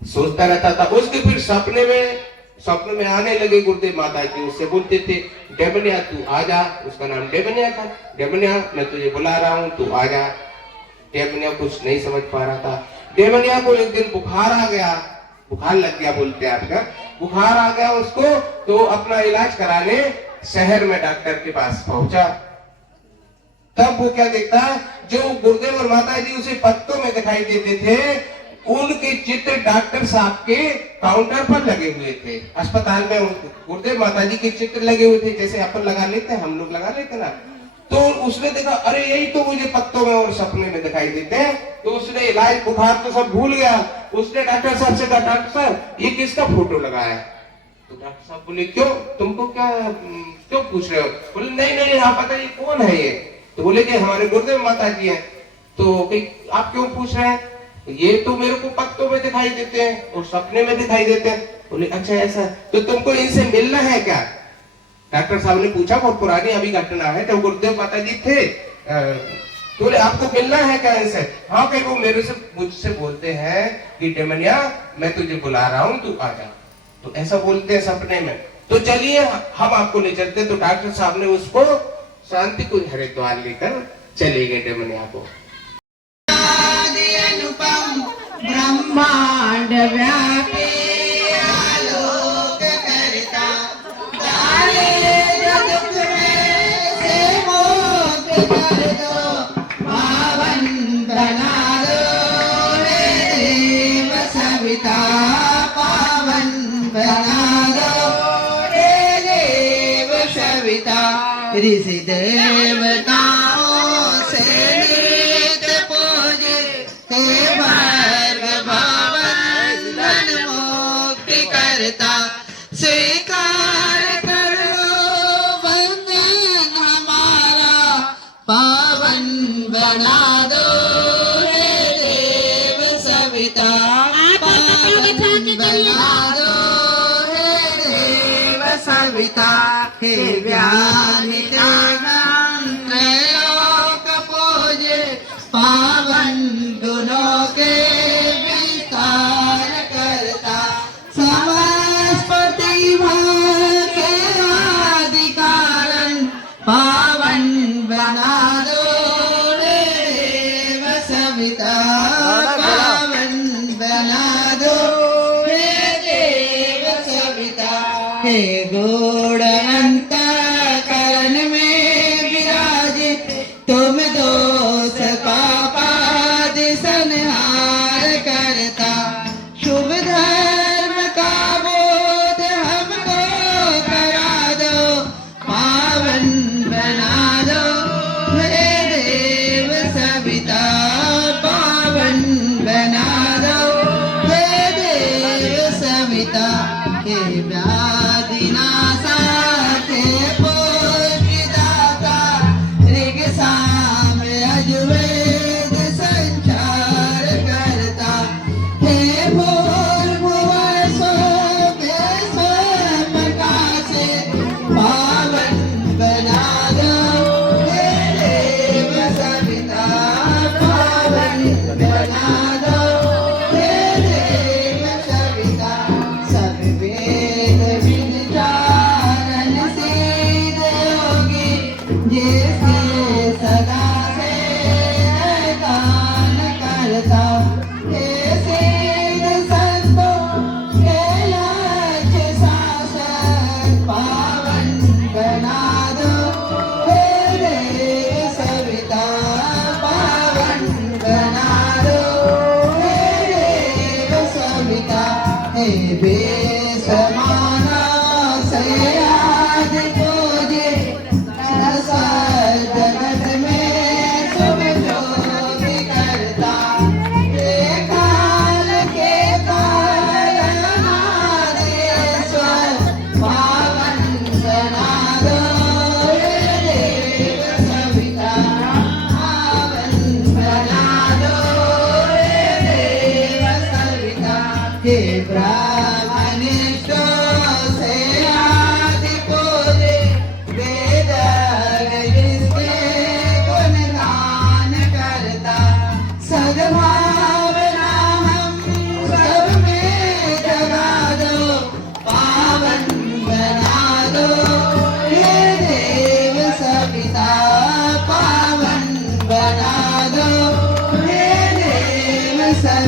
सोचता रहता था। उसके फिर सपने में आने लगे गुरुदेव माता जी, उससे बोलते थे डेमनिया तू आजा। उसका नाम डेमनिया था। डेमनिया मैं तुझे बुला रहा हूँ, तू आजा। डेमनिया कुछ नहीं समझ पा रहा था। डेमनिया को एक दिन बुखार आ गया, बुखार लग गया बोलते हैं आपका, बुखार आ गया उसको। तो अपना इलाज कराने शहर में डॉक्टर के पास पहुंचा। तब वो क्या देखता, जो गुरुदेव और माता जी उसे पत्तों में दिखाई देते थे, उनके चित्र डॉक्टर साहब के काउंटर पर लगे हुए थे। अस्पताल में गुरुदेव माता जी के चित्र लगे हुए थे, जैसे अपन लगा लेते हैं, हम लोग लगा लेते ना। तो उसने देखा, अरे यही तो मुझे पत्तों में और सपने में दिखाई देते हैं। तो उसने इलाज बुखार तो सब भूल गया। उसने डॉक्टर साहब से कहा, डॉक्टर साहब ये किसका फोटो लगाया? तो डॉक्टर साहब बोले, क्यों, तुमको क्या, क्यों पूछ रहे हो? बोले नहीं नहीं, हाँ पता ये कौन है ये? तो बोले कि हमारे गुरुदेव माता जी है। तो आप क्यों पूछ रहे हैं? ये तो मेरे को पत्तों में दिखाई देते हैं और सपने में दिखाई देते हैं। बोले अच्छा ऐसा, तो तुमको इनसे मिलना है क्या? डॉक्टर साहब ने पूछा, बहुत पुरानी अभी घटना है, जब गुरुदेव माता जी थे। तो बोले आपको मिलना है क्या इनसे? हाँ कहीं वो मुझसे बोलते हैं कि डेमनिया मैं तुझे बुला रहा हूँ, तू आजा। तो ऐसा बोलते हैं सपने में। तो चलिए हम आपको ले चलते। तो डॉक्टर साहब ने उसको शांति कुंज हरिद्वार लेकर चले गए डेमनिया को। ब्रह्मांड व्यापी आलोक करता, सारे जगत में से मुक्त कर दो, पावन बना दो हे देव सविता, पावन बना दो हे देव सविता। ऋषि देवताओं से नित पूजे हे करता, स्वीकार करो बंधन हमारा, पावन बना दो हे देव सविता, पावन बना दो हे देव सविता। हे ज्ञानी त्रैलोक पूजे, पावन गुणों के विस्तार करता, पावन बना दो हे देव सविता, पावन बना दो हे देव सविता। हे गूढ़ अंतःकरण में विराजित, तुम दोष पापादि संहार करता, शुभ धर्म का बोध हमको करा दो, पावन बना दो हे देव सविता, पावन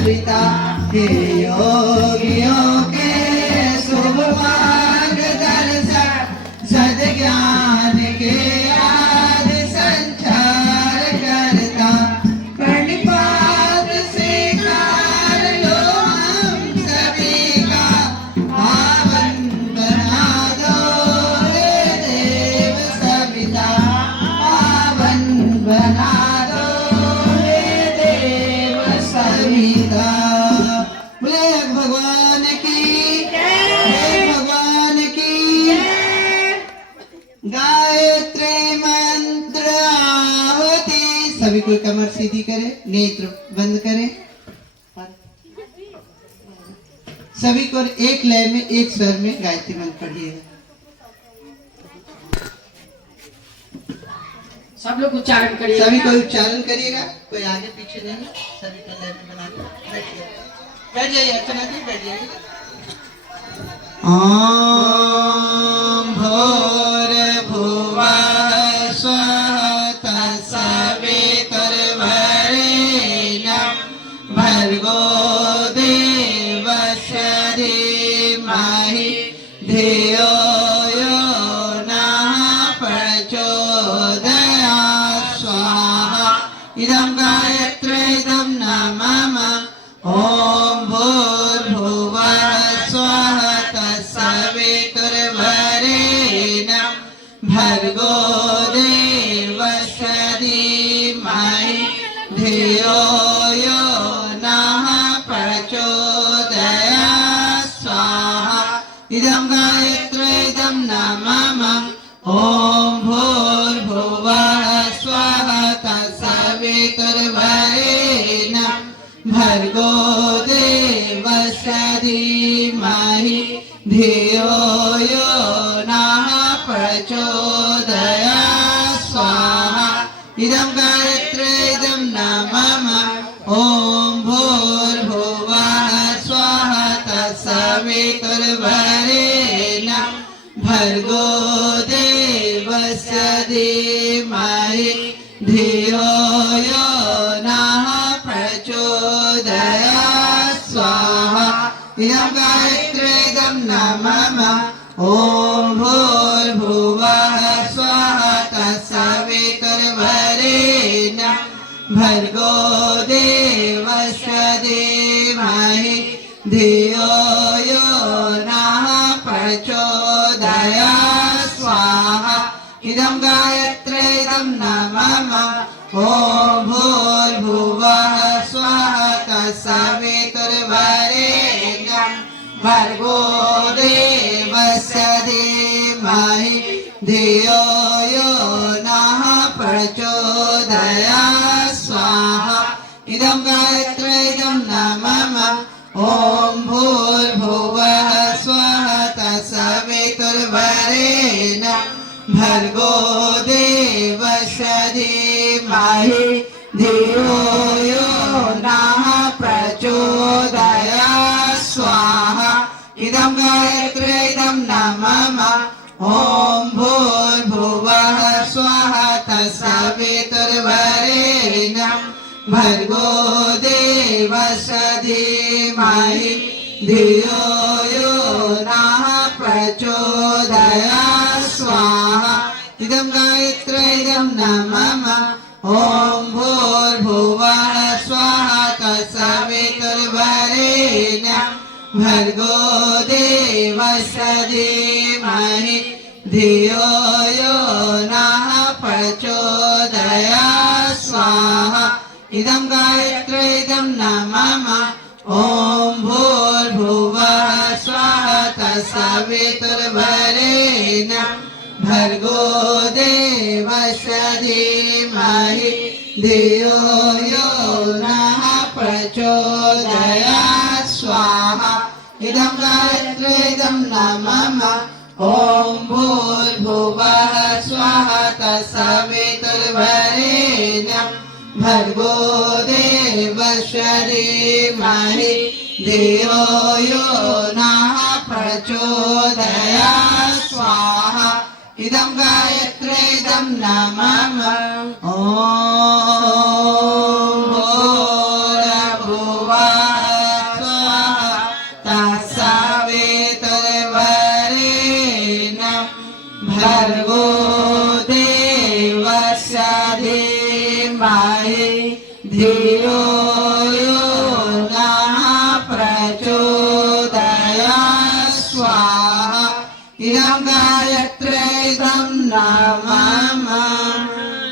सविता हे योगियों के शुभ मार्गदर्शक सद्ज्ञान के आदि संचार करता प्रणिपात स्वीकार लो हम सभी का पावन बना दो हे देव सविता पावन बना दो हे देव सविता। बोले भगवान की भगवान की गायत्री मंत्र आहुति। सभी कोई कमर सीधी करे, नेत्र बंद करें। सभी को एक लय में एक स्वर में गायत्री मंत्र पढ़िएगा। सब लोग उच्चारण करिए। सभी कोई उच्चारण करिएगा, कोई आगे पीछे नहीं, सभी को लय में बना लो। बैठिए, बैठ जाइए अर्चना जी, बैठ जाइए। ओम भूर्भुवः स्वः तत्सवितुर्वरेण्यं भर्गो देवस्य धीमहि धियो यो नः प्रचोदयात् स्वाहा। इदं गायत्रीदं नमः। ॐ भूर्भुवः स्वः तत्सवितुर्वरेण्यं भर्गो देवस्य धीमहि धियो यो नः प्रचोदयात् स्वाहा। इदं गायत्रीदं नमः। ॐ भूर्भुवः स्वः तत्सवितुर्वरेण्यं भर्गो देवस्य धीमहि धियो यो नः प्रचोदयात् स्वाहा। इदं गायत्रीदं नमः। ॐ भूर्भुवः स्वः तत्सवितुर्वरेण्यं भर्गो देवस्य धीमहि धियो यो नः प्रचोदयात् स्वाहा। इदं गायत्रीदं नमः। ॐ भूर्भुवः स्वः तत्सवितुर्वरेण्यं भर्गो देवस्य धीमहि धियो यो नः प्रचोदयात् स्वाहा। इदं गायत्रीदं नमः। ॐ भूर्भुवः स्वः तत्सवितुर्वरेण्यं भर्गो देवस्य धीमहि धियो यो नः प्रचोदयात् स्वाहा। इदं गायत्रीदं नमः। ॐ भूर्भुवः स्वः तत्सवितुर्वरेण्यं भर्गो देवस्य धीमहि धियो यो नः प्रचोदयात् स्वाहा। इदं गायत्रीदं नमः। ॐ भूर्भुवः स्वः तत्सवितुर्वरेण्यं भर्गो देवस्य धीमहि धियो यो नः प्रचोदयात् स्वाहा। इदं गायत्रीदं नमः। ॐ भूर्भुवः स्वः तत्सवितुर्वरेण्यं भर्गो देवस्य धीमहि धियो यो नः प्रचोदयात् स्वाहा। इदं गायत्रीदं नमः। ॐ भूर्भुवः स्वः तत्सवितुर्वरेण्यं भर्गो देवस्य धीमहि धियो यो नः प्रचोदयात् स्वाहा। इदं गायत्रीदं नमः। ॐ भूर्भुवः स्वः तत्सवितुर्वरेण्यं भर्गो देवस्य धीमहि धियो यो नः प्रचोदयात् स्वाहा। इदं गायत्रीदं नमः। ॐ भूर्भुवः धियो यो नः प्रचोदयात् स्वाहा इदं गायत्रीदं नमः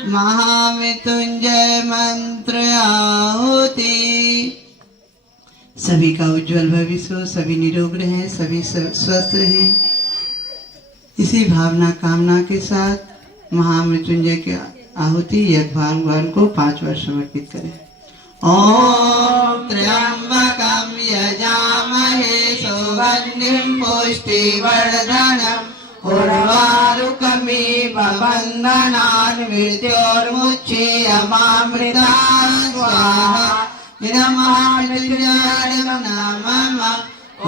महामृत्युंजय मंत्र आहुति। सभी का उज्जवल भविष्य हो, सभी निरोग रहें, सभी स्वस्थ रहें। इसी भावना कामना के साथ महामृत्युंजय की आहुति यज्ञ भगवान को 5 बार समर्पित करें। ओम त्र्यंबकं यजामहे सुगंधिं पुष्टिवर्धनम् उर्वारुकमिव बन्धनान् मृत्योर्मुच्येयमामृतात् स्वाहा इदं महामृत्युंजयाय नमः।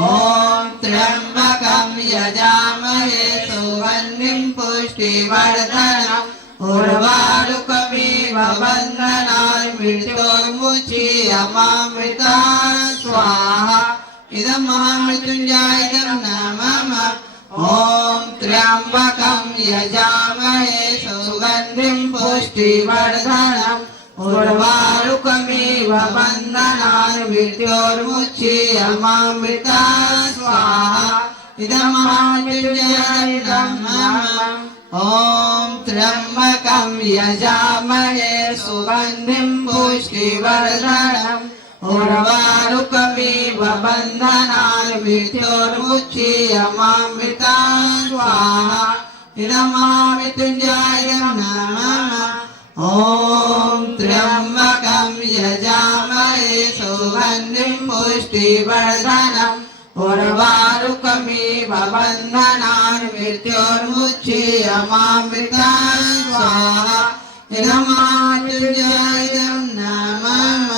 ओम त्र्यंबकं यजामहे सुगंधिं पुष्टिवर्धनम् उर्वारुकमिव बन्धनान् मृत्योर्मुच्येयमामृतात् स्वाहा इदं महामृत्युंजयाय नमः। ओम त्र्यंबकं यजामहे सुगंधिं पुष्टिवर्धनम् उर्वारुकमिव बन्धनान् मृत्योर्मुच्येयमामृतात् स्वाहा इदं महामृत्युंजयाय नमः। ओम त्र्यंबकं यजामहे सुगंधिं पुष्टिवर्धनम् उर्वारुकमिव बन्धनान् मृत्योर्मुच्येयमामृतात् स्वाहा इदं महामृत्युंजयाय नमः। ओम त्र्यंबकं यजामहे सुगंधिं पुष्टिवर्धनम् उर्वारुकमिव बन्धनान् मृत्योर्मुच्येयमामृतात् स्वाहा इदं महामृत्युंजयाय नमः।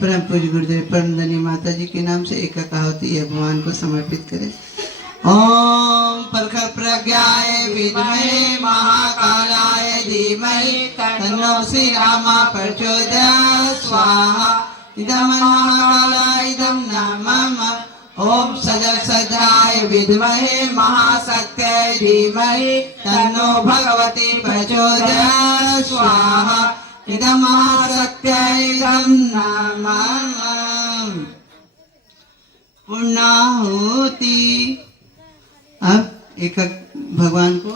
परम पूज्य गुरुदेव परमधनी माता जी के नाम से एक आहुति यह भगवान को समर्पित करें। ओम परख प्रज्ञाय विद्महे महाकालाय धीमहि तन्नो श्री राम प्रचोदयात् स्वाहा इदं महाकालाय इदं नमः। ओम सदसदाय विद्महे महाशक्त्यै धीमहि तन्नो भगवती प्रचोदयात् स्वाहा इदं महाशक्त्यै इदं नमः। पूर्णाहुति। अब एक भगवान को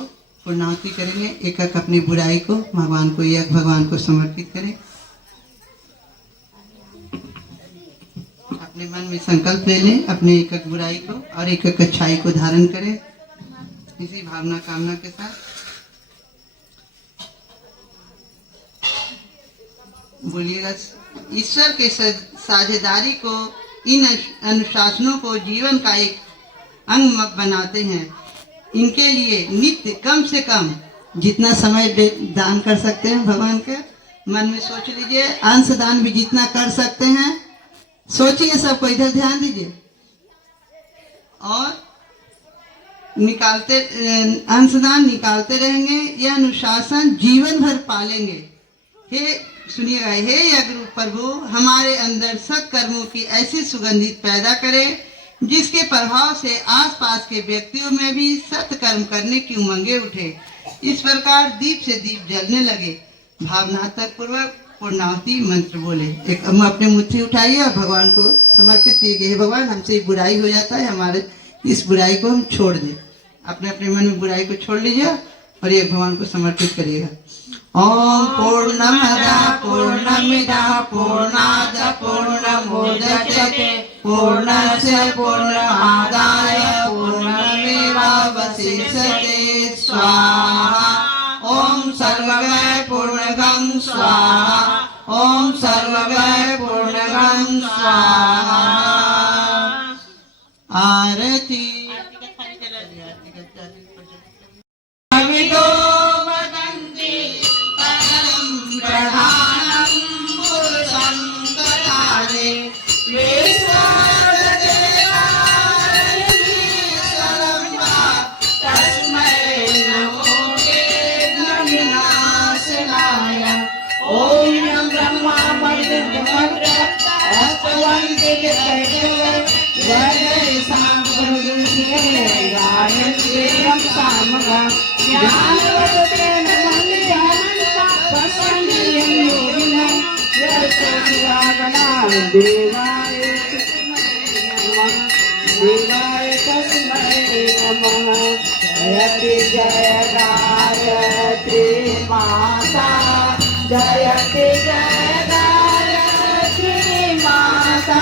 पूर्णाहुति करेंगे, एक अपनी बुराई को भगवान को यज्ञ भगवान को समर्पित करें। अपने मन में संकल्प ले लें अपने एक बुराई को और एक अच्छाई को धारण करें। इसी भावना कामना के साथ बोलिएगा। ईश्वर के साझेदारी को इन अनुशासनों को जीवन का एक अंग बनाते हैं। इनके लिए नित्य कम से कम जितना समय दान कर सकते हैं भगवान के मन में सोच लीजिए। अंश दान भी जितना कर सकते हैं सोचिए, सबको इधर ध्यान दीजिए और निकालते अंशदान निकालते रहेंगे। यह अनुशासन जीवन भर पालेंगे। हे सुनिएगा, हे यज्ञ प्रभु हमारे अंदर सत्कर्मों की ऐसी सुगंधित पैदा करे जिसके प्रभाव से आसपास के व्यक्तियों में भी सत्कर्म करने की उमंगे उठे। इस प्रकार दीप से दीप जलने लगे। भावनात्मक पूर्वक पूर्णाहुति मंत्र बोले। एक अपने मुट्ठी उठाइए और भगवान को समर्पित कीजिए। हे भगवान हमसे बुराई हो जाता है, हमारे इस बुराई को हम छोड़ दें। अपने अपने मन में बुराई को छोड़ लीजिए और ये भगवान को समर्पित करिएगा। ओम पूर्णमदा पूर्णमिदा पूर्णाद पूर्णमुदच्यते पूर्णस्य पूर्णमादाय पूर्णमेवावशिष्यते स्वाहा। ओम सर्वगय पूर्णगं स्वाहा। ओम सर्वगय पूर्णगं स्वाहा। आरती प्रधानं पुरुषं ददामि विश्वदेवायमीश्वरं वा तस्मै नमो विघ्नविनाशनाय। ॐ यं ब्रह्मा वैदिकमन्त्रस्तवन्ति जय सांप्रदुषे गायत्रीं सामगा ज्ञानवतेन सुहागनां देवाय देवाय तस्मै नमः। जयति जय गायत्री माता, जयति जय गायत्री माता।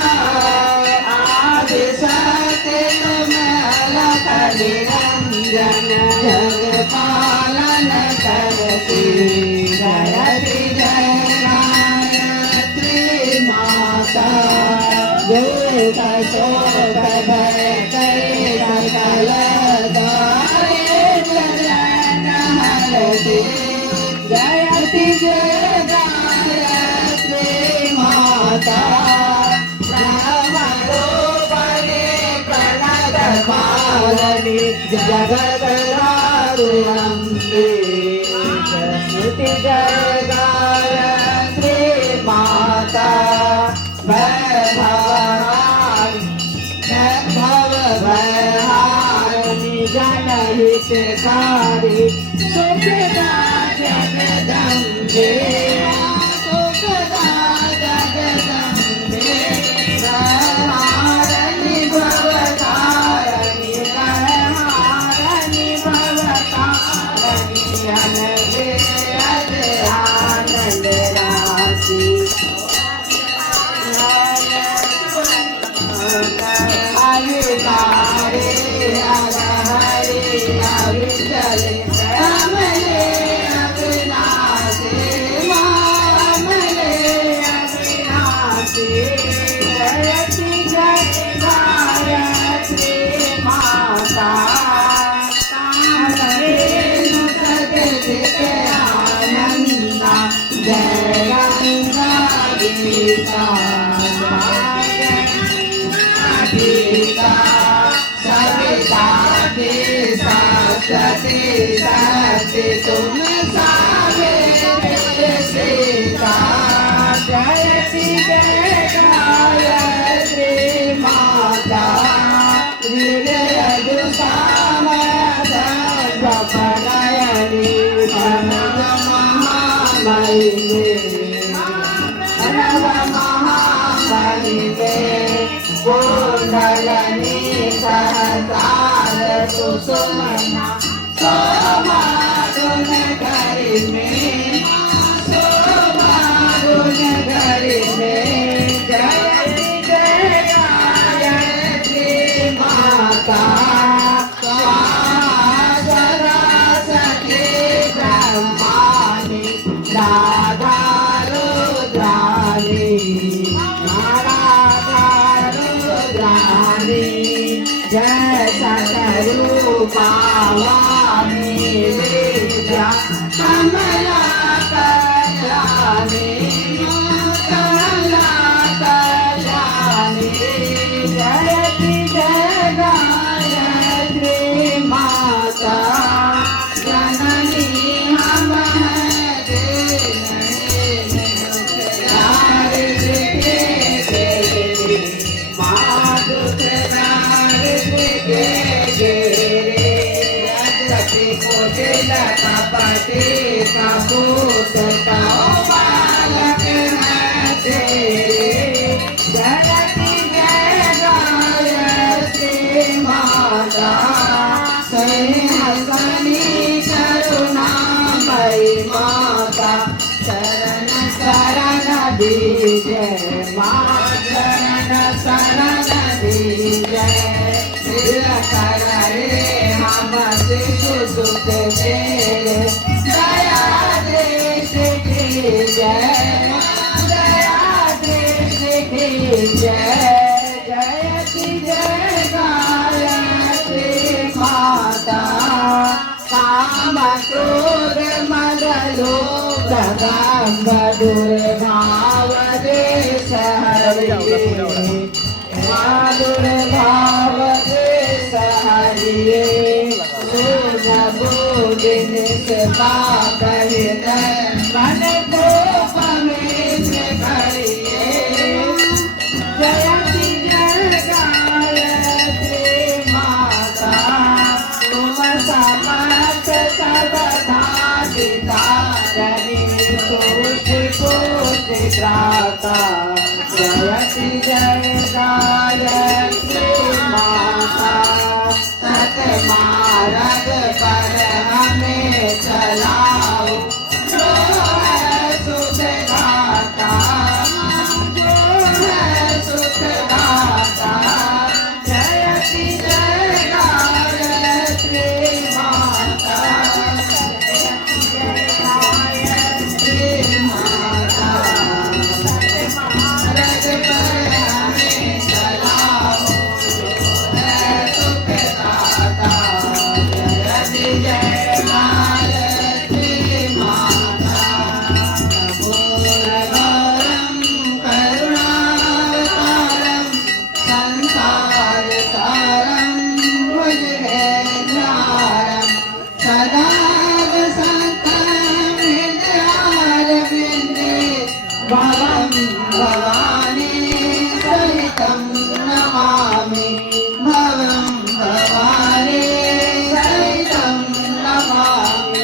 आदि सत्य अलख निरंजन, जग पालन करती। जयति जय गायत्री माता, दुख शोक भय कई सकल दारिद्र्य हरति। जयति जय गायत्री माता, ब्रह्मरूपिणी प्रणतपालिनी जगदम्बे। जयति जय गायत्री माता, भवभयहारिणी जनहितकारी। सुखदा जगदम्बे, सुखदा जगदम्बे। हारिणी भवतारिणी, हारिणी भवतारिणी। अनगे अज आनंद राशि, हरे हरे हरे अविचल अमले अविनाशी, अमले अविनाशी। जयति जय गायत्री माता, कामधेनु सदृश आनंदा। जय गंगा गीता गीता, सविता की सरस्वती सती तुम सावित्री सीता। जयति जय गायत्री माता, सर्वपनयनी कनक महामयी। कुंडलनी सहस्रार कुसुमना, शोभा गुण करी में, शोभा गुण करी में। जयति जय गायत्री माता, सरस्वती ब्रह्माणी राधा रुद्राणी। जय सकरूपावामी विद्या कमला कल्याणी, कमला कल्याणी। जयति जय गायत्री माता, जननी हम कपटे कपूत बालक है तेरे। जयति जय गायत्री माता, सैहसनी करुणामयी माता। शरण शरण दीजय माँ, शरण शरण दीजय। कर रे हम शिशु सुख तेरे, दया दृष्टि की जय, दया दृष्टि की जय। जयति जय गायत्री माता, काम क्रोध मद लोभ दंभ दुर्भाव देश हरिये। दुर्भाव देश हरिये, बोलिन से पाप हृदय मन को पवित्र करिए। जयति जय गायत्री माता, तुम समर्थ सर्वदा पिता रवि कोटि कोटि त्राता जयति जयकार